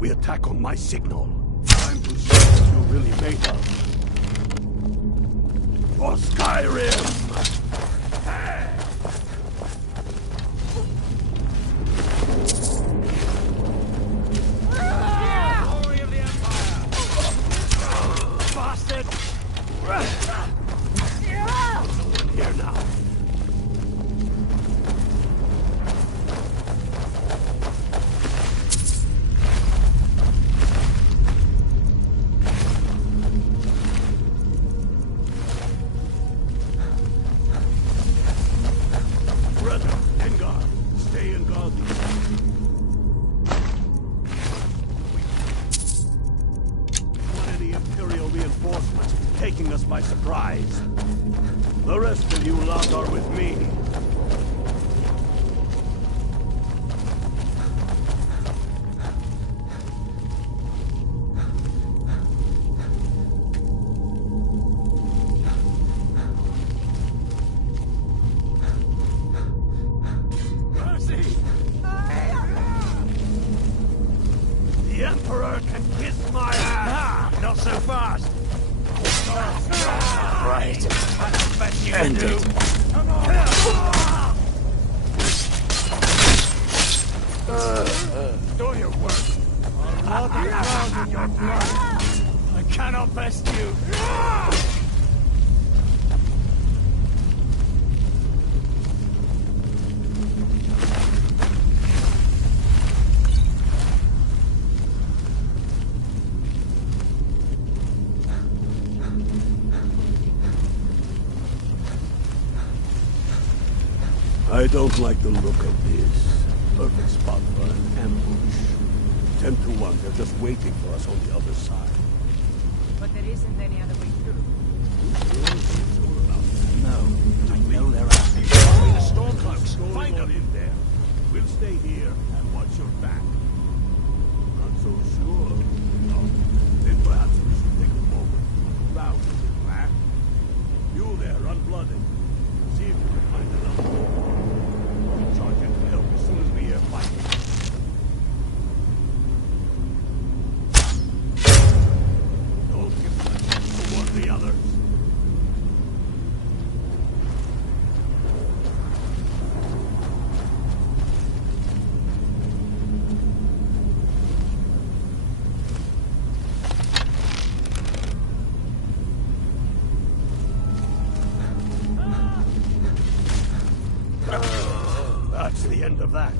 We attack on my signal. Time to see what you're really made of. For Skyrim! Glory of the Empire! Bastard! Here now. Taking us by surprise. The rest of you lot are with me. Mercy! The Emperor can kiss my ass! Not so fast! Right. I bet you do. Come on. Do your work. I'll walk around in your blood. I cannot best you. I don't like the look of this. Perfect spot for an ambush. 10 to 1, they're just waiting for us on the other side. But there isn't any other way through. No, I know they're out. Only the Stormcloaks. Find them in there. We'll stay here and watch your back. Not so sure. No. Then perhaps we should take a moment. Round the plan. You there, unblooded. See if you can find another door. Charge in to help as soon as we hear fighting. the end of that.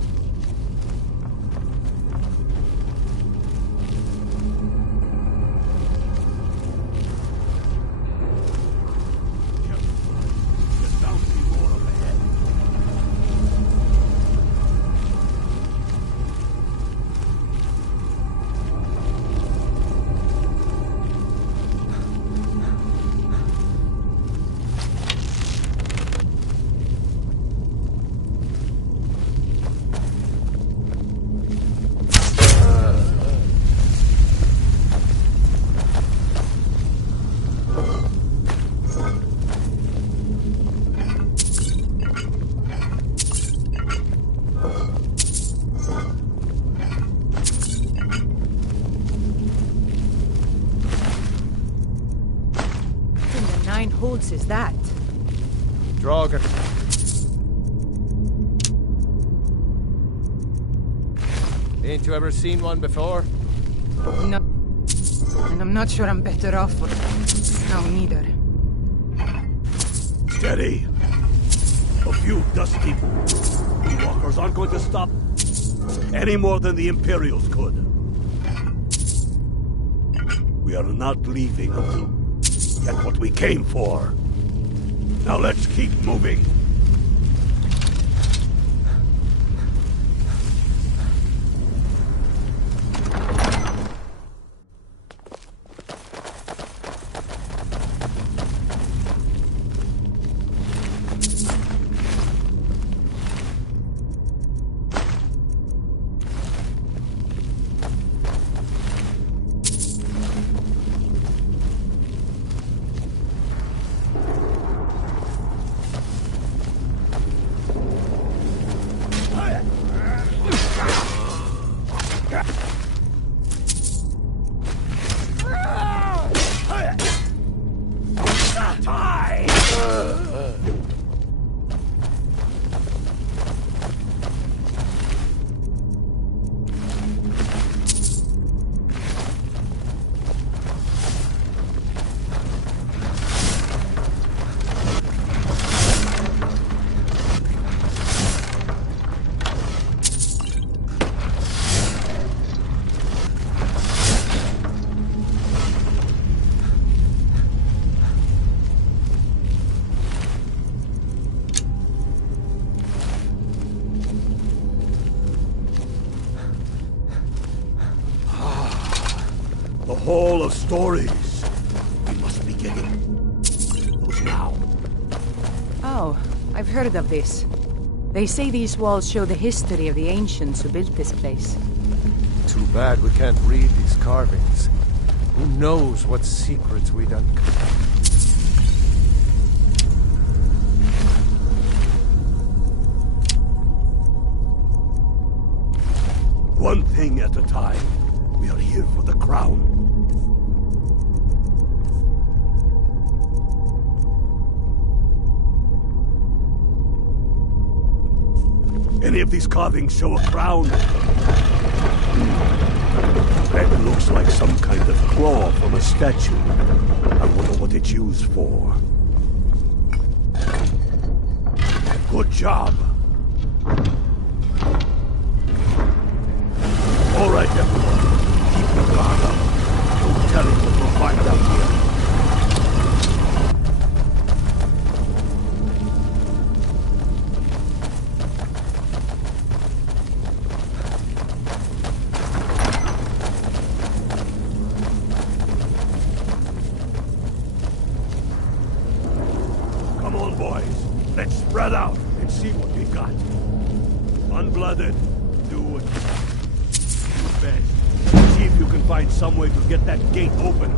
There's bound to be more up ahead. Holds is that? Draugr. Ain't you ever seen one before? No. And I'm not sure I'm better off for it. No, neither. Steady. A few dusty walkers aren't going to stop any more than the Imperials could. We are not leaving until we get what we came for. Now let's keep moving. Hall of stories. We must be getting those now. Oh, I've heard of this. They say these walls show the history of the ancients who built this place. Too bad we can't read these carvings. Who knows what secrets we'd uncover. One thing at a time. We are here for the crown. Any of these carvings show a crown? That looks like some kind of claw from a statue. I wonder what it's used for. Good job. All right, everyone. Keep your guard up. Don't tell him what we'll find out here. Come on, boys. Let's spread out and see what we've got. Unblooded, do what you best. See if you can find some way to get that gate open.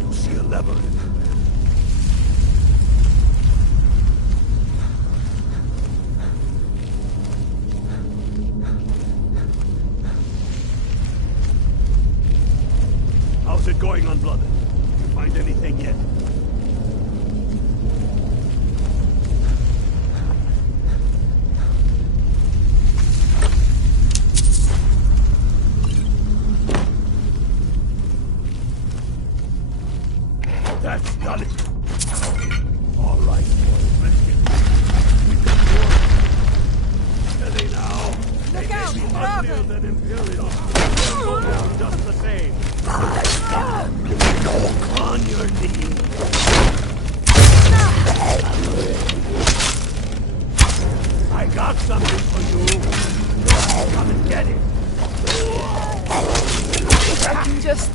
You see a lever in there. How's it going, Unblooded? You find anything yet? done it. All right, boys, let's get moving. We can do it. Steady now. Look They out, may be Bravo. uglier than Imperial. Go down just the same. On your knees. I got something for you. Come and get it. I can just...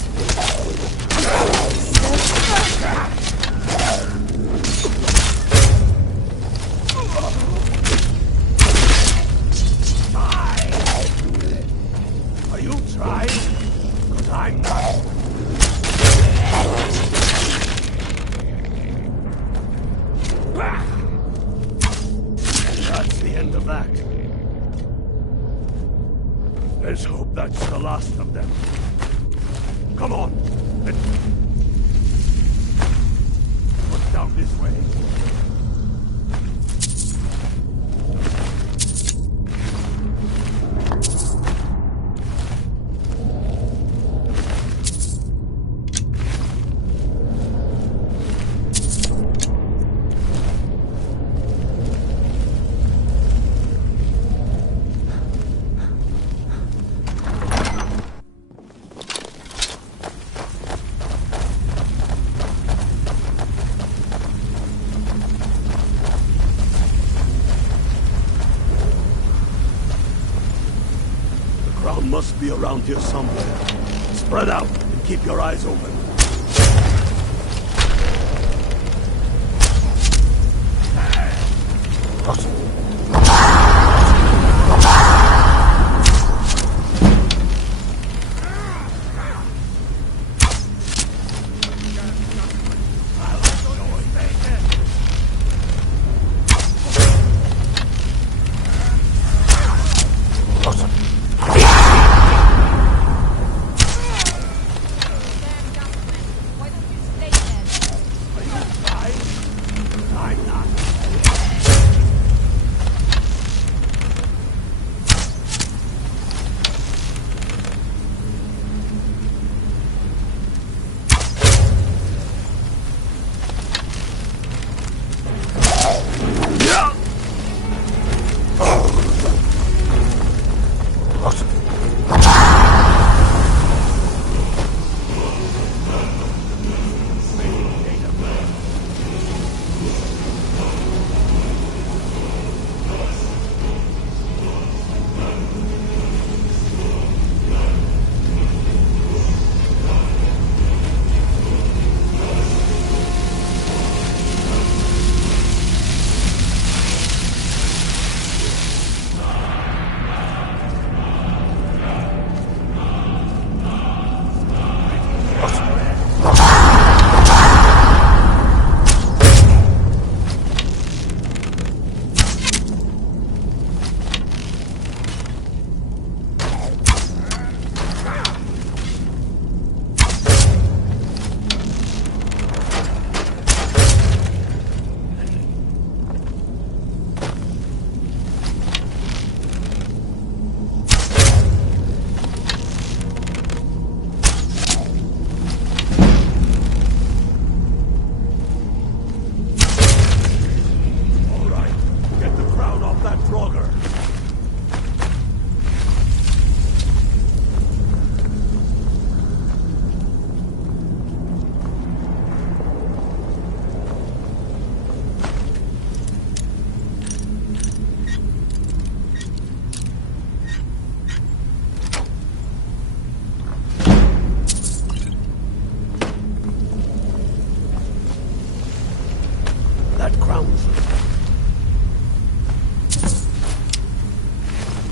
Are you trying? Because I'm not. That's the end of that. Let's hope that's the last of them. Come on. Let's... What's down this way? Must be around here somewhere. Spread out and keep your eyes open.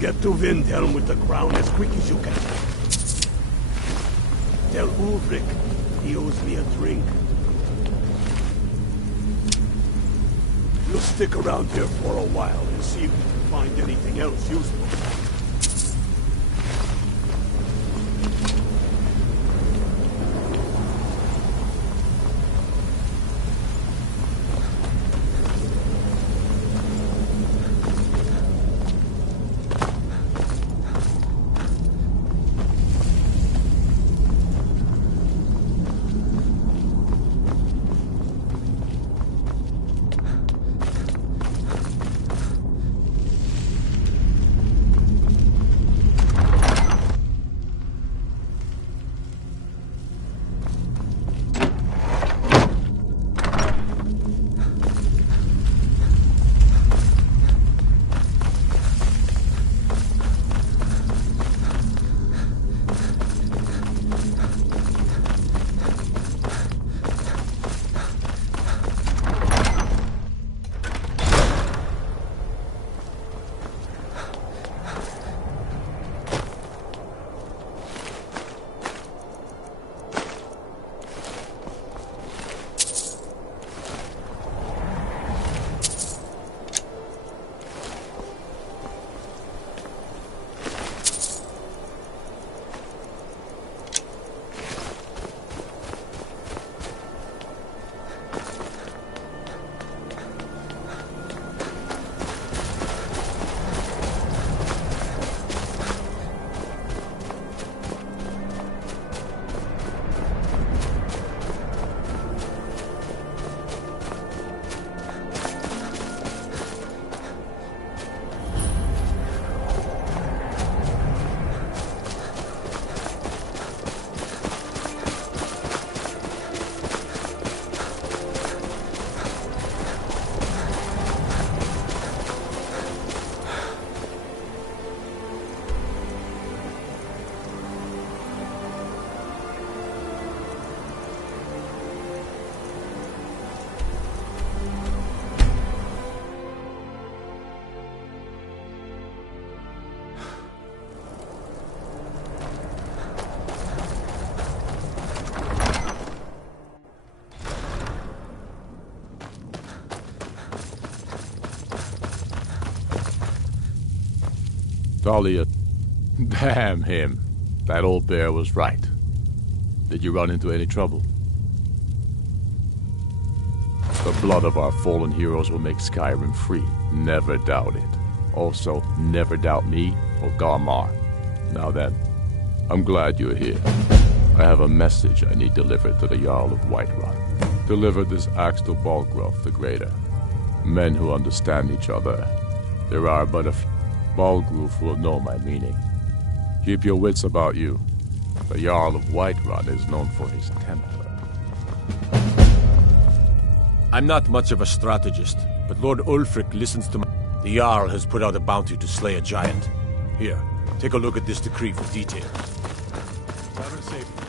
Get to Windhelm with the crown as quick as you can. Tell Ulrich he owes me a drink. We'll stick around here for a while and see if we can find anything else useful. Thalia. Damn him. That old bear was right. Did you run into any trouble? The blood of our fallen heroes will make Skyrim free. Never doubt it. Also, never doubt me or Garmar. Now then, I'm glad you're here. I have a message I need delivered to the Jarl of Whiterun. Deliver this axe to Balgruf the Greater. Men who understand each other. There are but a few. Balgruf will know my meaning. Keep your wits about you. The Jarl of Whiterun is known for his temper. I'm not much of a strategist, but Lord Ulfric listens to my... The Jarl has put out a bounty to slay a giant. Here, take a look at this decree for details. Travel safe.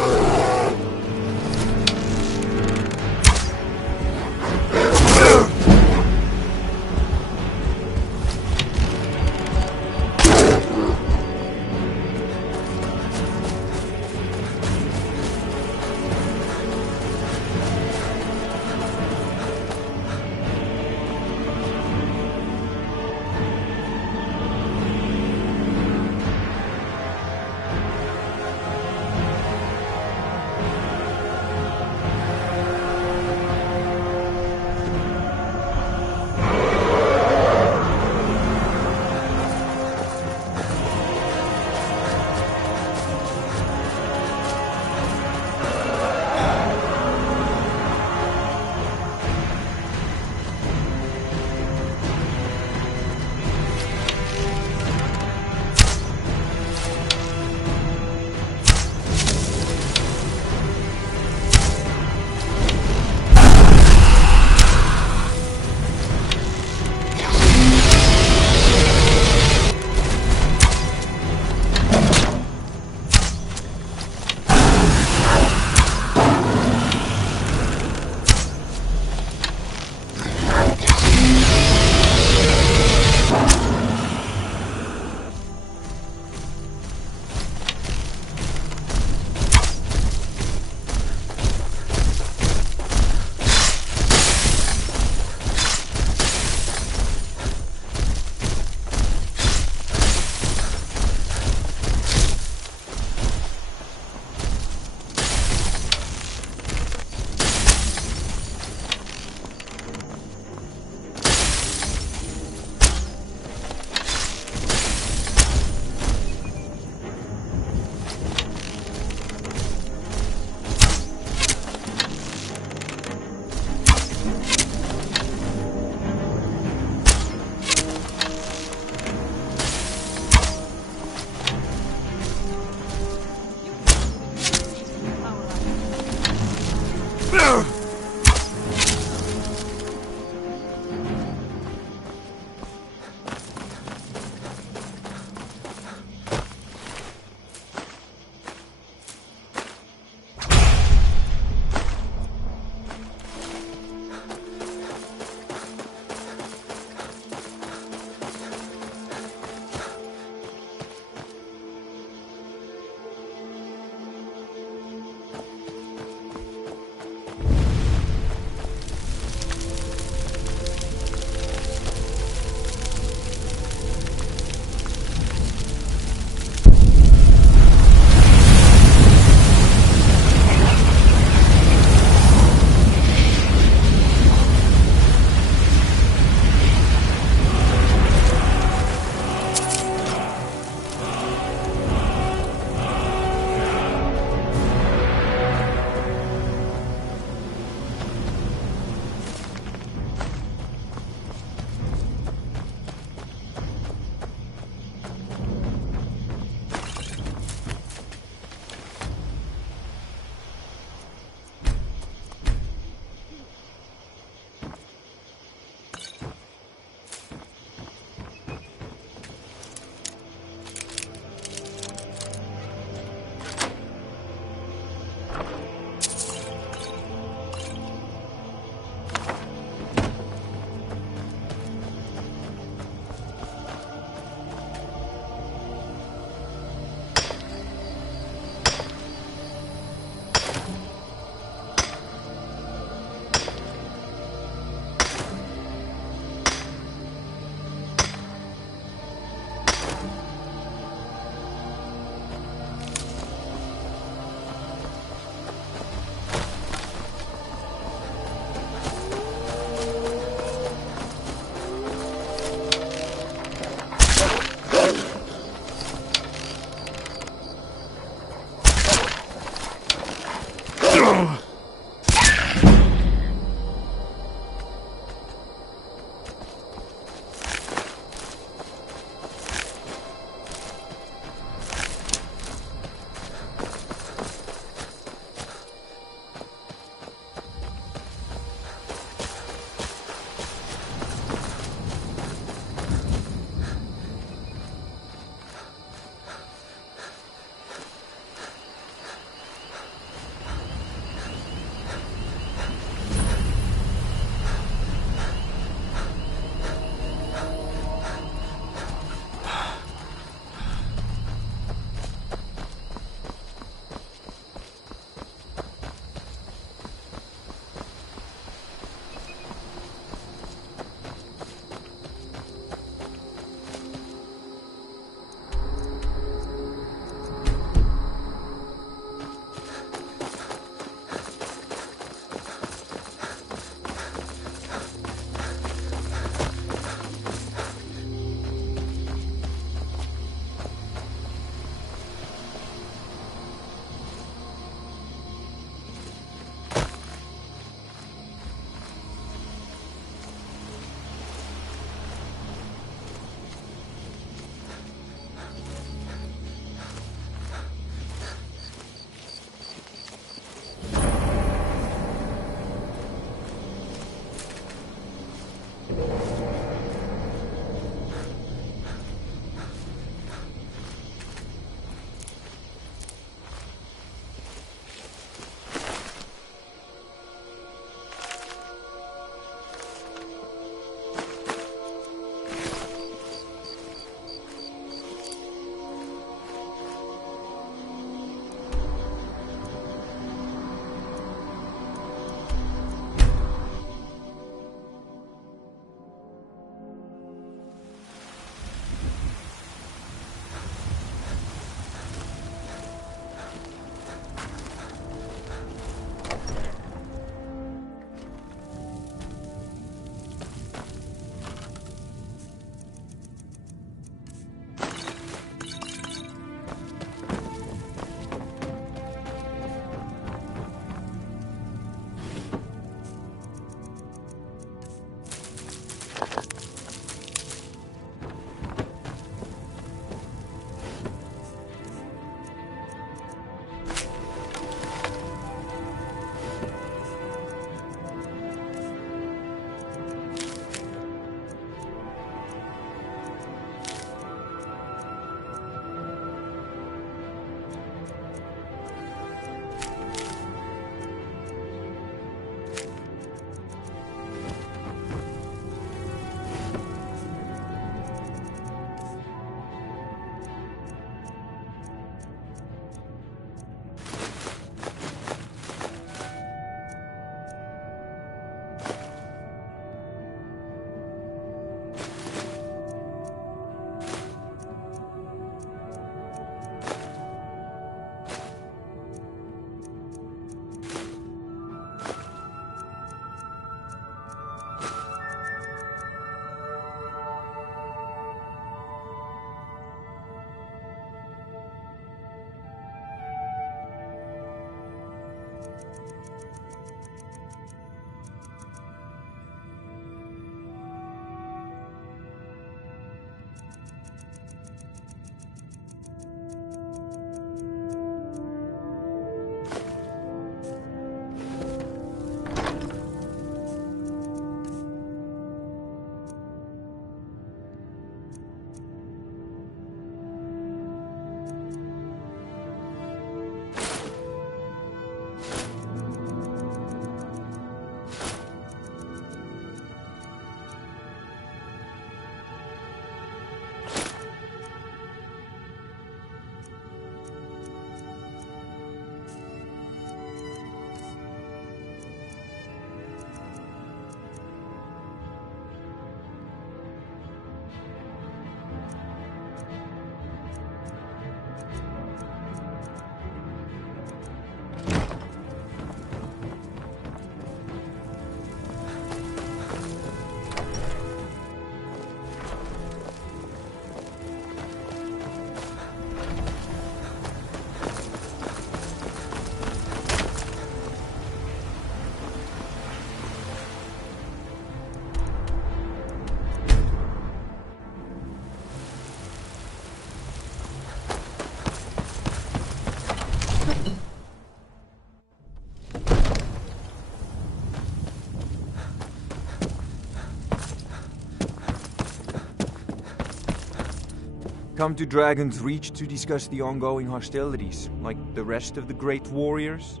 Come to Dragon's Reach to discuss the ongoing hostilities, like the rest of the great warriors?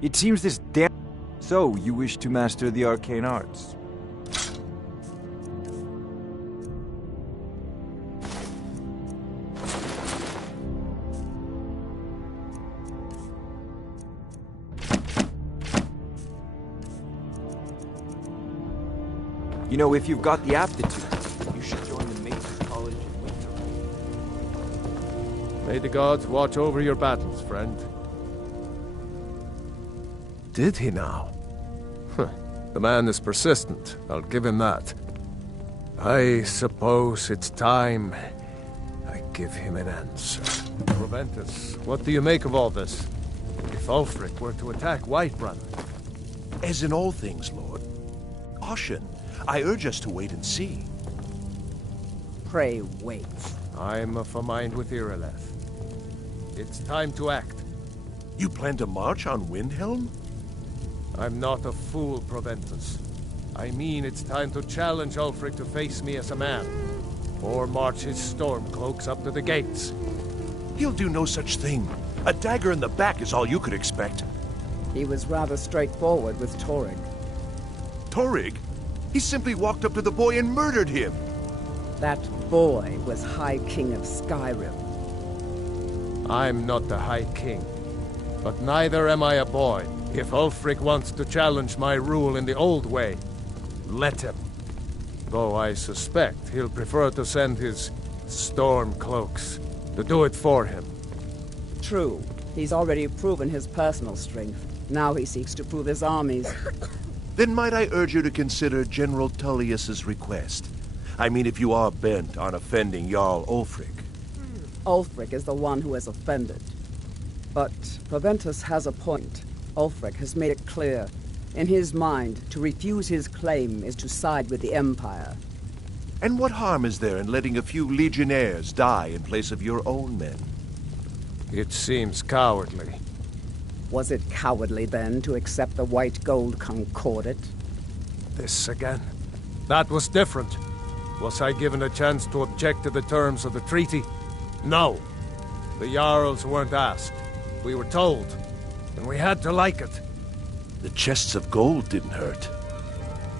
It seems this damn... So, you wish to master the arcane arts? You know, if you've got the aptitude, you should join the Major College in Winter. May the gods watch over your battles, friend. Did he now? The man is persistent, I'll give him that. I suppose it's time I give him an answer. Proventus, what do you make of all this? If Ulfric were to attack Whiterun... As in all things, Lord. Caution. I urge us to wait and see. Pray wait. I'm of a mind with Irileth. It's time to act. You plan to march on Windhelm? I'm not a fool, Proventus. I mean it's time to challenge Ulfric to face me as a man. Or march his stormcloaks up to the gates. He'll do no such thing. A dagger in the back is all you could expect. He was rather straightforward with Torrig. Torrig? He simply walked up to the boy and murdered him. That boy was High King of Skyrim. I'm not the High King. But neither am I a boy. If Ulfric wants to challenge my rule in the old way, let him. Though I suspect he'll prefer to send his stormcloaks to do it for him. True. He's already proven his personal strength. Now he seeks to prove his armies. Then might I urge you to consider General Tullius's request? I mean, if you are bent on offending Jarl Ulfric. Ulfric is the one who has offended. But Proventus has a point. Ulfric has made it clear. In his mind, to refuse his claim is to side with the Empire. And what harm is there in letting a few legionnaires die in place of your own men? It seems cowardly. Was it cowardly, then, to accept the white gold concordat? This again. That was different. Was I given a chance to object to the terms of the treaty? No. The Jarls weren't asked. We were told. And we had to like it. The chests of gold didn't hurt.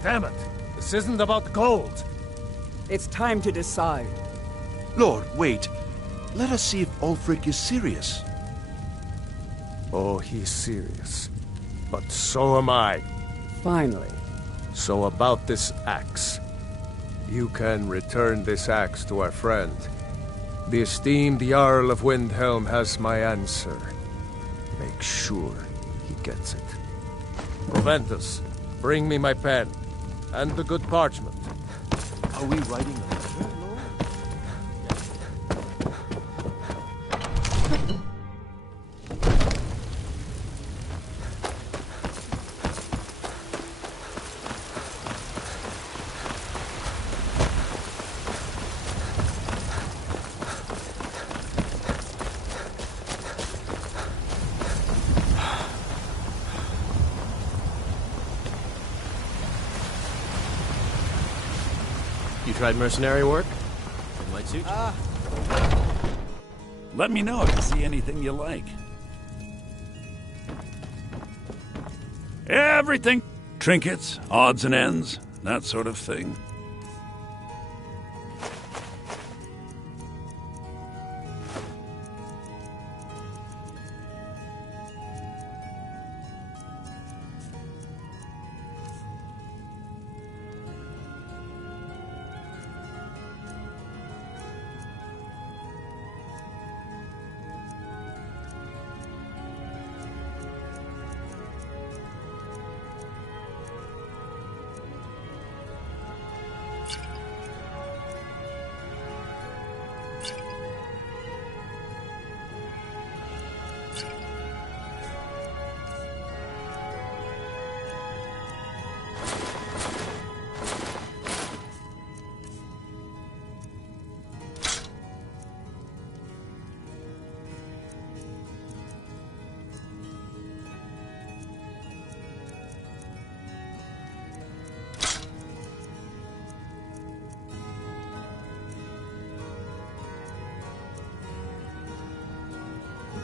Damn it! This isn't about gold! It's time to decide. Lord, wait. Let us see if Ulfric is serious. Oh, he's serious. But so am I. Finally. So about this axe. You can return this axe to our friend. The esteemed Jarl of Windhelm has my answer. Make sure he gets it. Proventus, bring me my pen. And the good parchment. Are we writing a letter, Lord? You tried mercenary work? It might suit you. Let me know if you see anything you like. Everything. Trinkets, odds and ends, that sort of thing.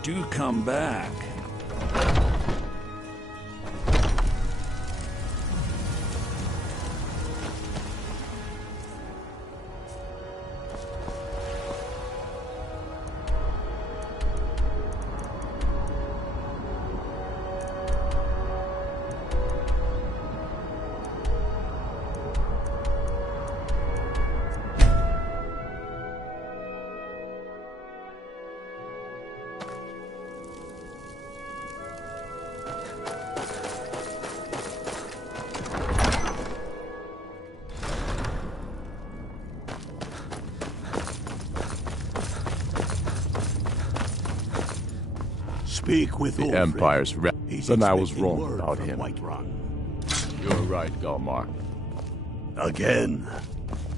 Do come back. Speak with the Empire's rep. Then I was wrong about him. Whiterun. You're right, Galmar. Again.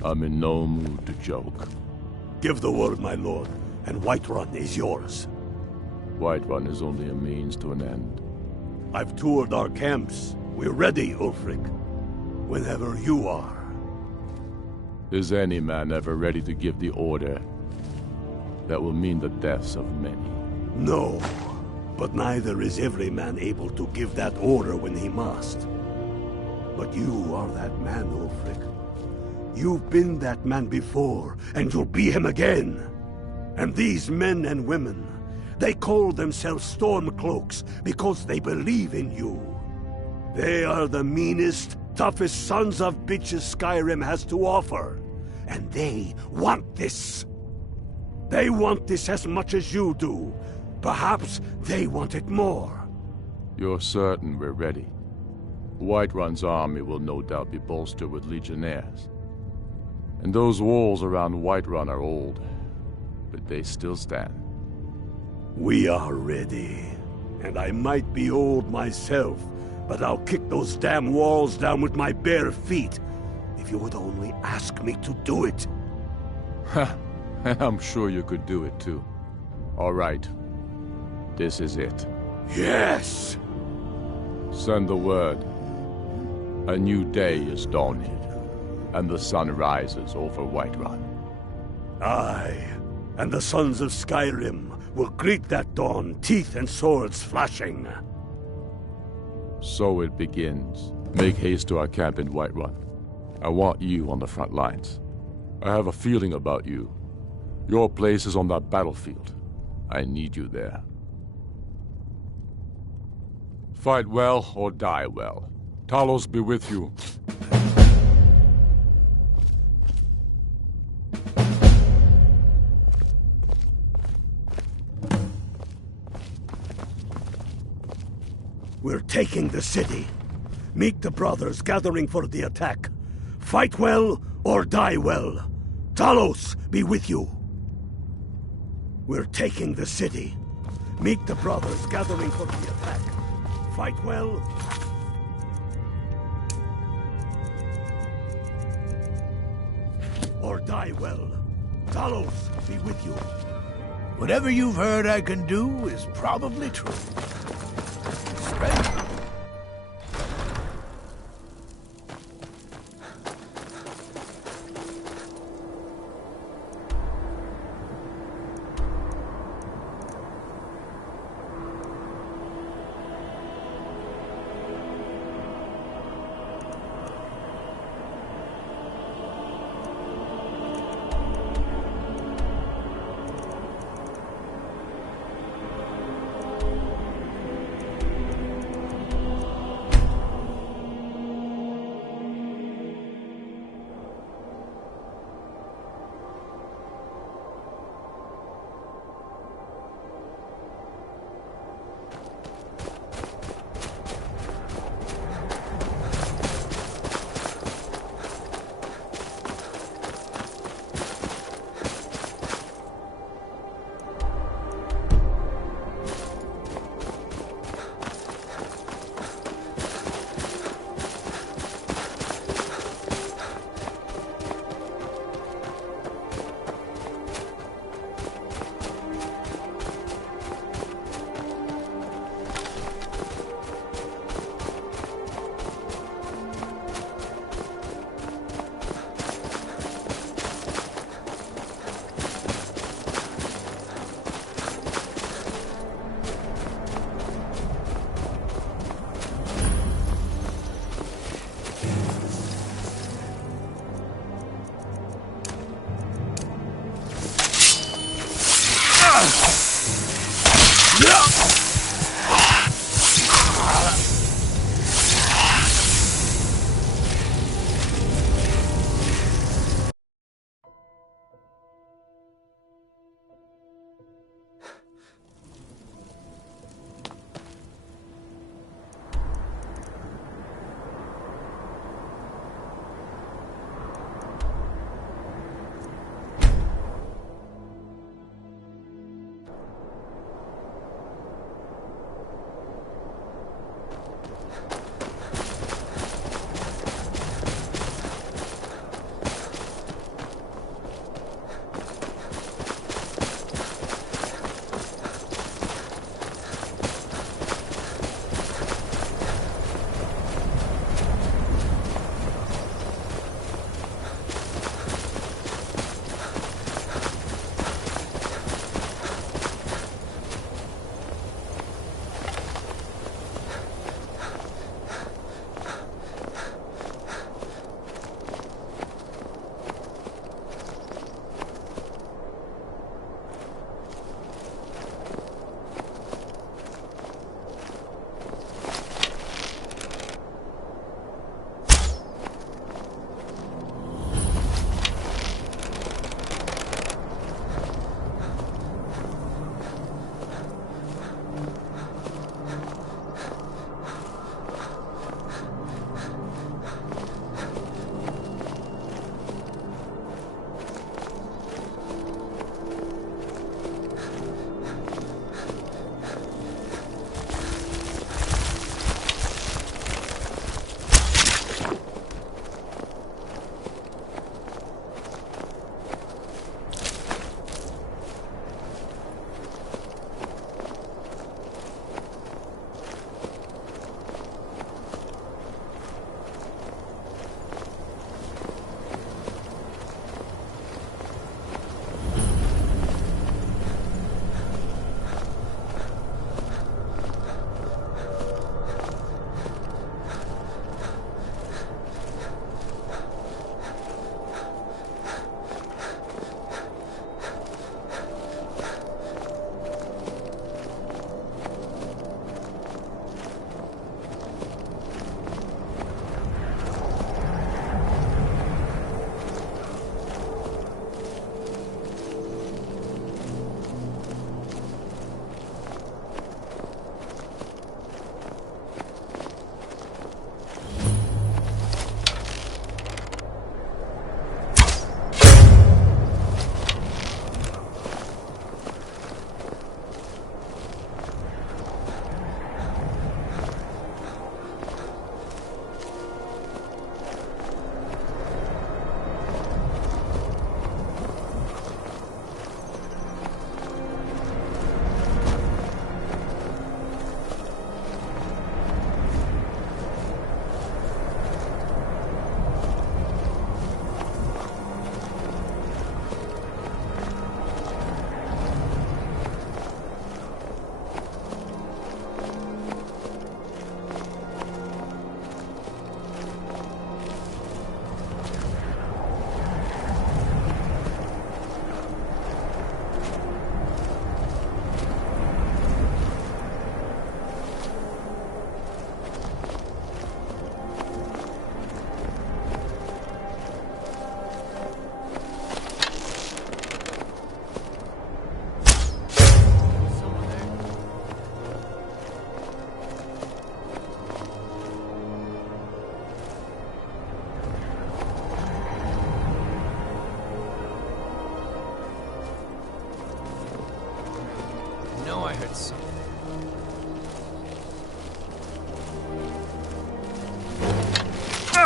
I'm in no mood to joke. Give the word, my lord, and Whiterun is yours. Whiterun is only a means to an end. I've toured our camps. We're ready, Ulfric. Whenever you are. Is any man ever ready to give the order that will mean the deaths of many? No. But neither is every man able to give that order when he must. But you are that man, Ulfric. You've been that man before, and you'll be him again. And these men and women, they call themselves Stormcloaks because they believe in you. They are the meanest, toughest sons of bitches Skyrim has to offer. And they want this. They want this as much as you do. Perhaps they want it more. You're certain we're ready? Whiterun's army will no doubt be bolstered with legionnaires. And those walls around Whiterun are old, but they still stand. We are ready. And I might be old myself, but I'll kick those damn walls down with my bare feet, if you would only ask me to do it. Ha! I'm sure you could do it too. All right. This is it. Yes! Send the word. A new day is dawning, and the sun rises over Whiterun. Aye, and the sons of Skyrim will greet that dawn, teeth and swords flashing. So it begins. Make haste to our camp in Whiterun. I want you on the front lines. I have a feeling about you. Your place is on that battlefield. I need you there. Fight well or die well. Talos be with you. We're taking the city. Meet the brothers gathering for the attack. Fight well or die well. Talos be with you. We're taking the city. Meet the brothers gathering for the attack. Fight well. Or die well. Talos be with you. Whatever you've heard I can do is probably true. Strength.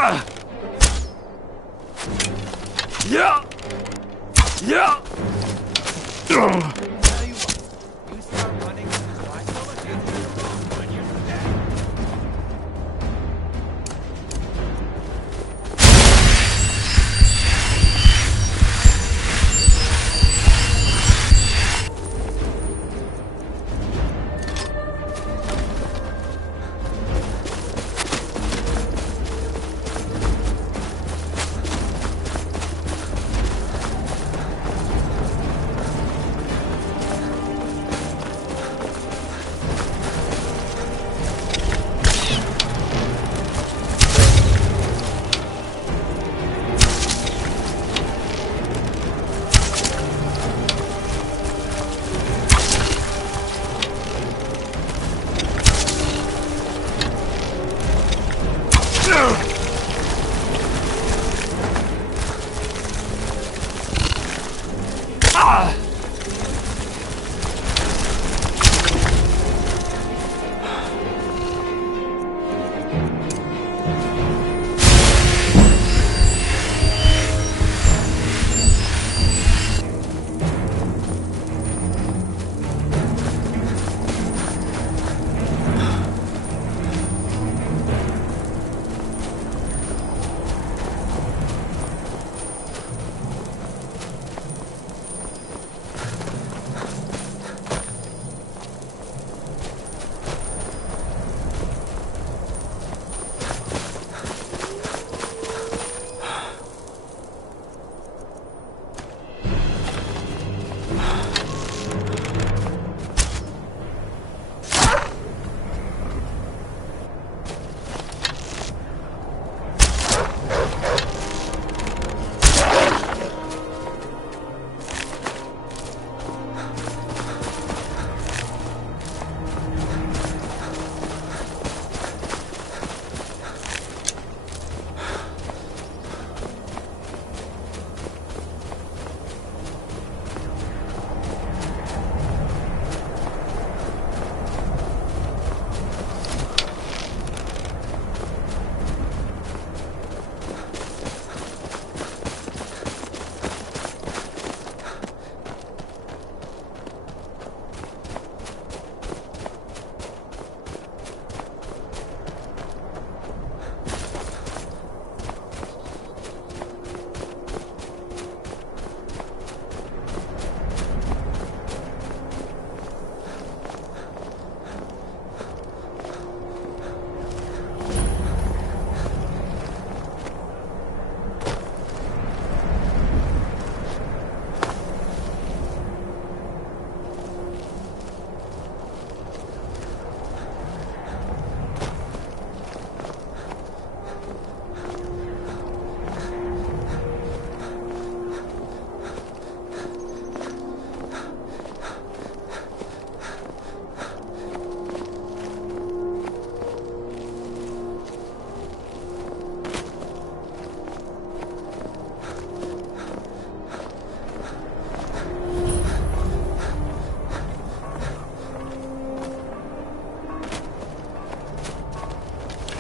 Yeah! Yeah!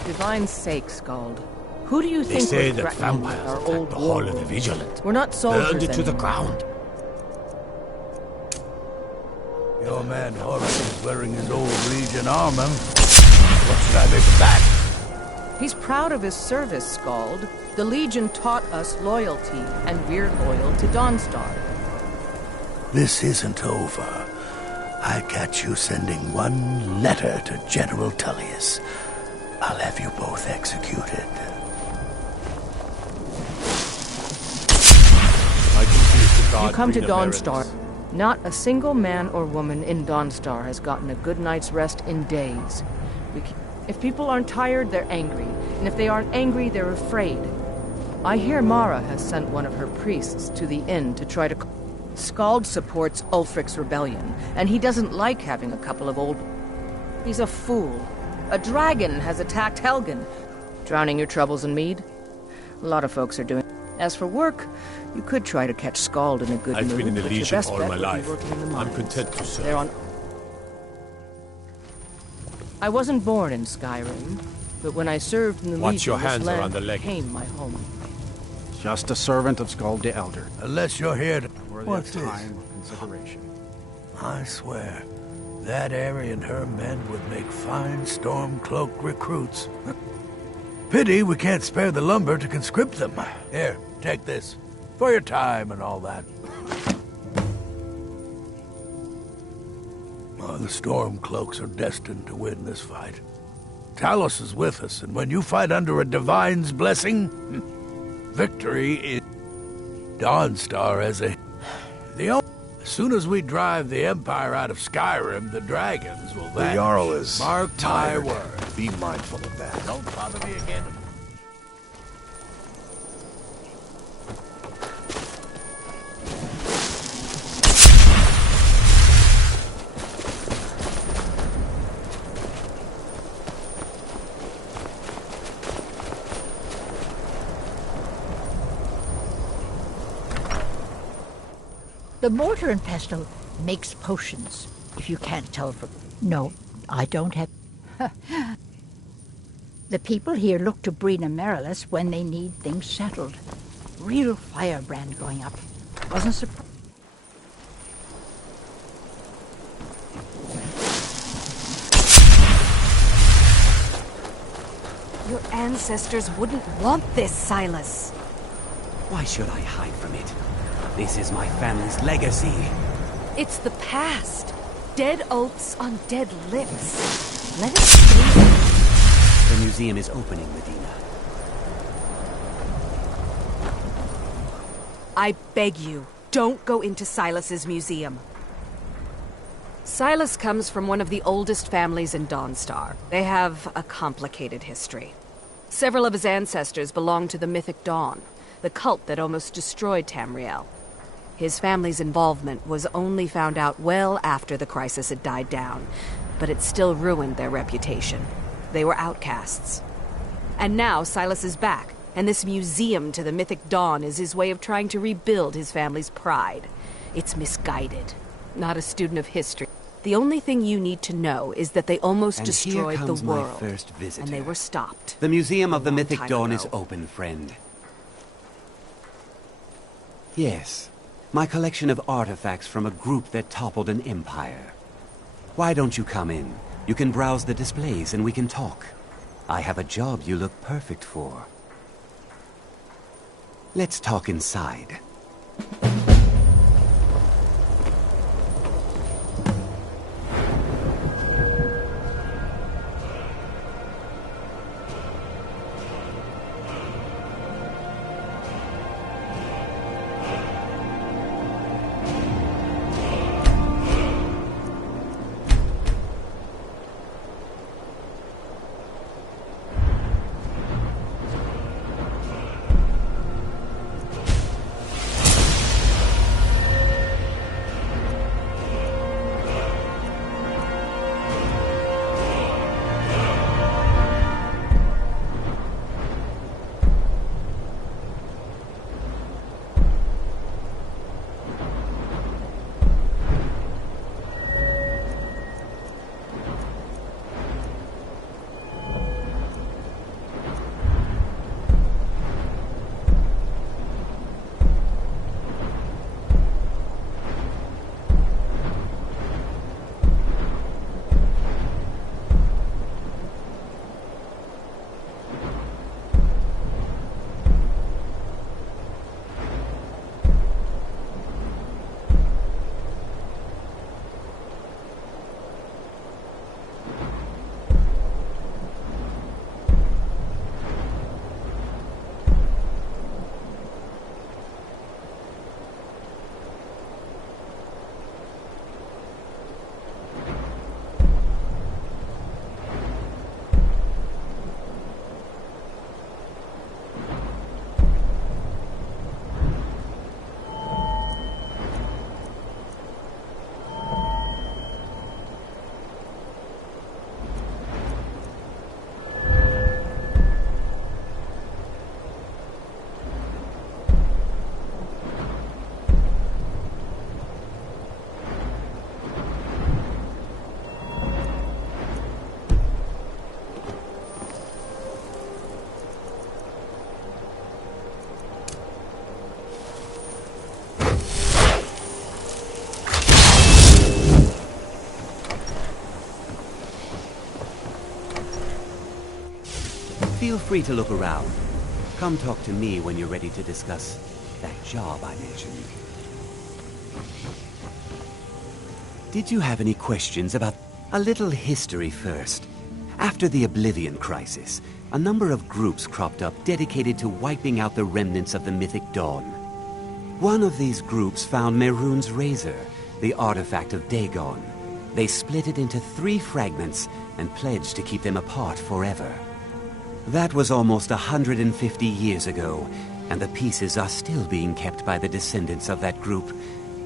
Divine's sake, Scald. Who do you They think say was that threatening vampires our attacked old the Hall war of the lord? Vigilant. We're not soldiers Burned it to the anymore. ground. Your man Horace is wearing his old Legion armor. What should I make of that? He's proud of his service, Scald. The Legion taught us loyalty, and we're loyal to Dawnstar. This isn't over. I catch you sending one letter to General Tullius. I'll have you both executed. You come to Dawnstar. Not a single man or woman in Dawnstar has gotten a good night's rest in days. If people aren't tired, they're angry. And if they aren't angry, they're afraid. I hear Mara has sent one of her priests to the inn to try to... Scald supports Ulfric's rebellion, and he doesn't like having a couple of old... He's a fool. A dragon has attacked Helgen. Drowning your troubles in mead? A lot of folks are doing... As for work, you could try to catch Scald in a good mood. I've been in the but your Legion best all bet my would be life. working in the I'm mines. content to serve. They're on... I wasn't born in Skyrim, But when I served in the Watch Legion, your this hands land around the leg. became my home. Just a servant of Skald the Elder. Unless you're here to... What's time or consideration? I swear, that Aerie and her men would make fine Stormcloak recruits. Pity we can't spare the lumber to conscript them. Here, take this. For your time and all that. Oh, the Stormcloaks are destined to win this fight. Talos is with us, and when you fight under a Divine's blessing, victory is... Dawnstar as a... As soon as we drive the Empire out of Skyrim, the dragons will vanish. The Jarl is Mark tired. my word. Be mindful of that. Don't bother me again. The mortar and pestle makes potions, if you can't tell from... No, I don't have... The people here look to Brina Merilis when they need things settled. Real firebrand going up. Wasn't surprised. Your ancestors wouldn't want this, Silas. Why should I hide from it? This is my family's legacy. It's the past. Dead oaths on dead lips. Let it stay. The museum is opening, Medina. I beg you, don't go into Silas's museum. Silas comes from one of the oldest families in Dawnstar. They have a complicated history. Several of his ancestors belonged to the Mythic Dawn, the cult that almost destroyed Tamriel. His family's involvement was only found out well after the crisis had died down, but it still ruined their reputation. They were outcasts. And now Silas is back, and this museum to the Mythic Dawn is his way of trying to rebuild his family's pride. It's misguided. Not a student of history. The only thing you need to know is that they almost destroyed the world, my first visitor. and they were stopped. The Museum of the Mythic Dawn is open, friend. Yes. My collection of artifacts from a group that toppled an empire. Why don't you come in? You can browse the displays and we can talk. I have a job you look perfect for. Let's talk inside. Feel free to look around. Come talk to me when you're ready to discuss that job I mentioned. Did you have any questions about a little history first? After the Oblivion Crisis, a number of groups cropped up dedicated to wiping out the remnants of the Mythic Dawn. One of these groups found Mehrunes' razor, the artifact of Dagon. They split it into 3 fragments and pledged to keep them apart forever. That was almost 150 years ago, and the pieces are still being kept by the descendants of that group,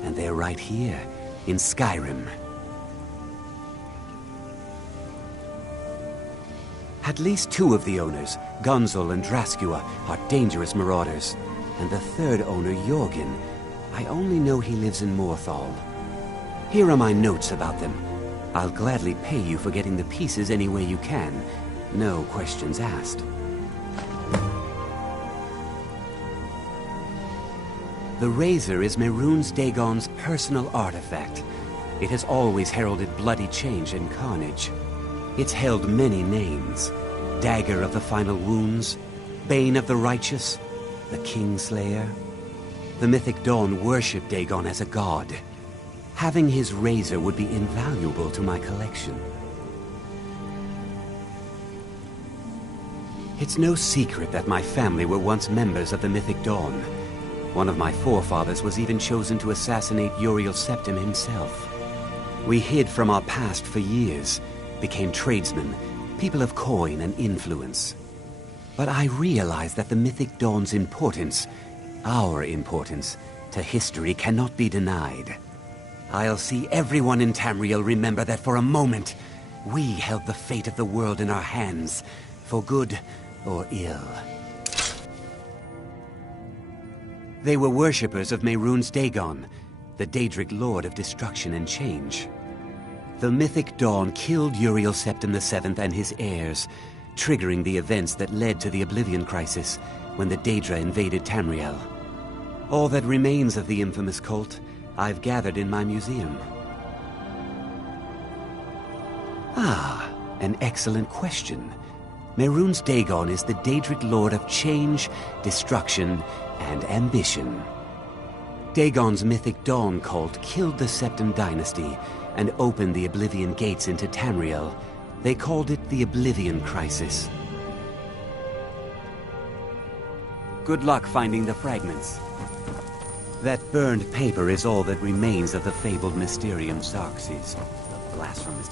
and they're right here, in Skyrim. At least 2 of the owners, Gunzel and Draskua, are dangerous marauders. And the 3rd owner, Jorgen, I only know he lives in Morthal. Here are my notes about them. I'll gladly pay you for getting the pieces any way you can. No questions asked. The razor is Mehrunes Dagon's personal artifact. It has always heralded bloody change and carnage. It's held many names. Dagger of the Final Wounds, Bane of the Righteous, the Kingslayer. The Mythic Dawn worshipped Dagon as a god. Having his razor would be invaluable to my collection. It's no secret that my family were once members of the Mythic Dawn. One of my forefathers was even chosen to assassinate Uriel Septim himself. We hid from our past for years, became tradesmen, people of coin and influence. But I realized that the Mythic Dawn's importance, our importance, to history cannot be denied. I'll see everyone in Tamriel remember that for a moment, we held the fate of the world in our hands, for good or ill. They were worshippers of Mehrunes Dagon, the Daedric Lord of Destruction and Change. The Mythic Dawn killed Uriel Septim VII and his heirs, triggering the events that led to the Oblivion Crisis when the Daedra invaded Tamriel. All that remains of the infamous cult I've gathered in my museum. Ah, an excellent question. Mehrunes Dagon is the Daedric Lord of Change, Destruction, and Ambition. Dagon's Mythic Dawn cult killed the Septim dynasty and opened the Oblivion Gates into Tamriel. They called it the Oblivion Crisis. Good luck finding the fragments. That burned paper is all that remains of the fabled Mysterium Xarxes, the blasphemous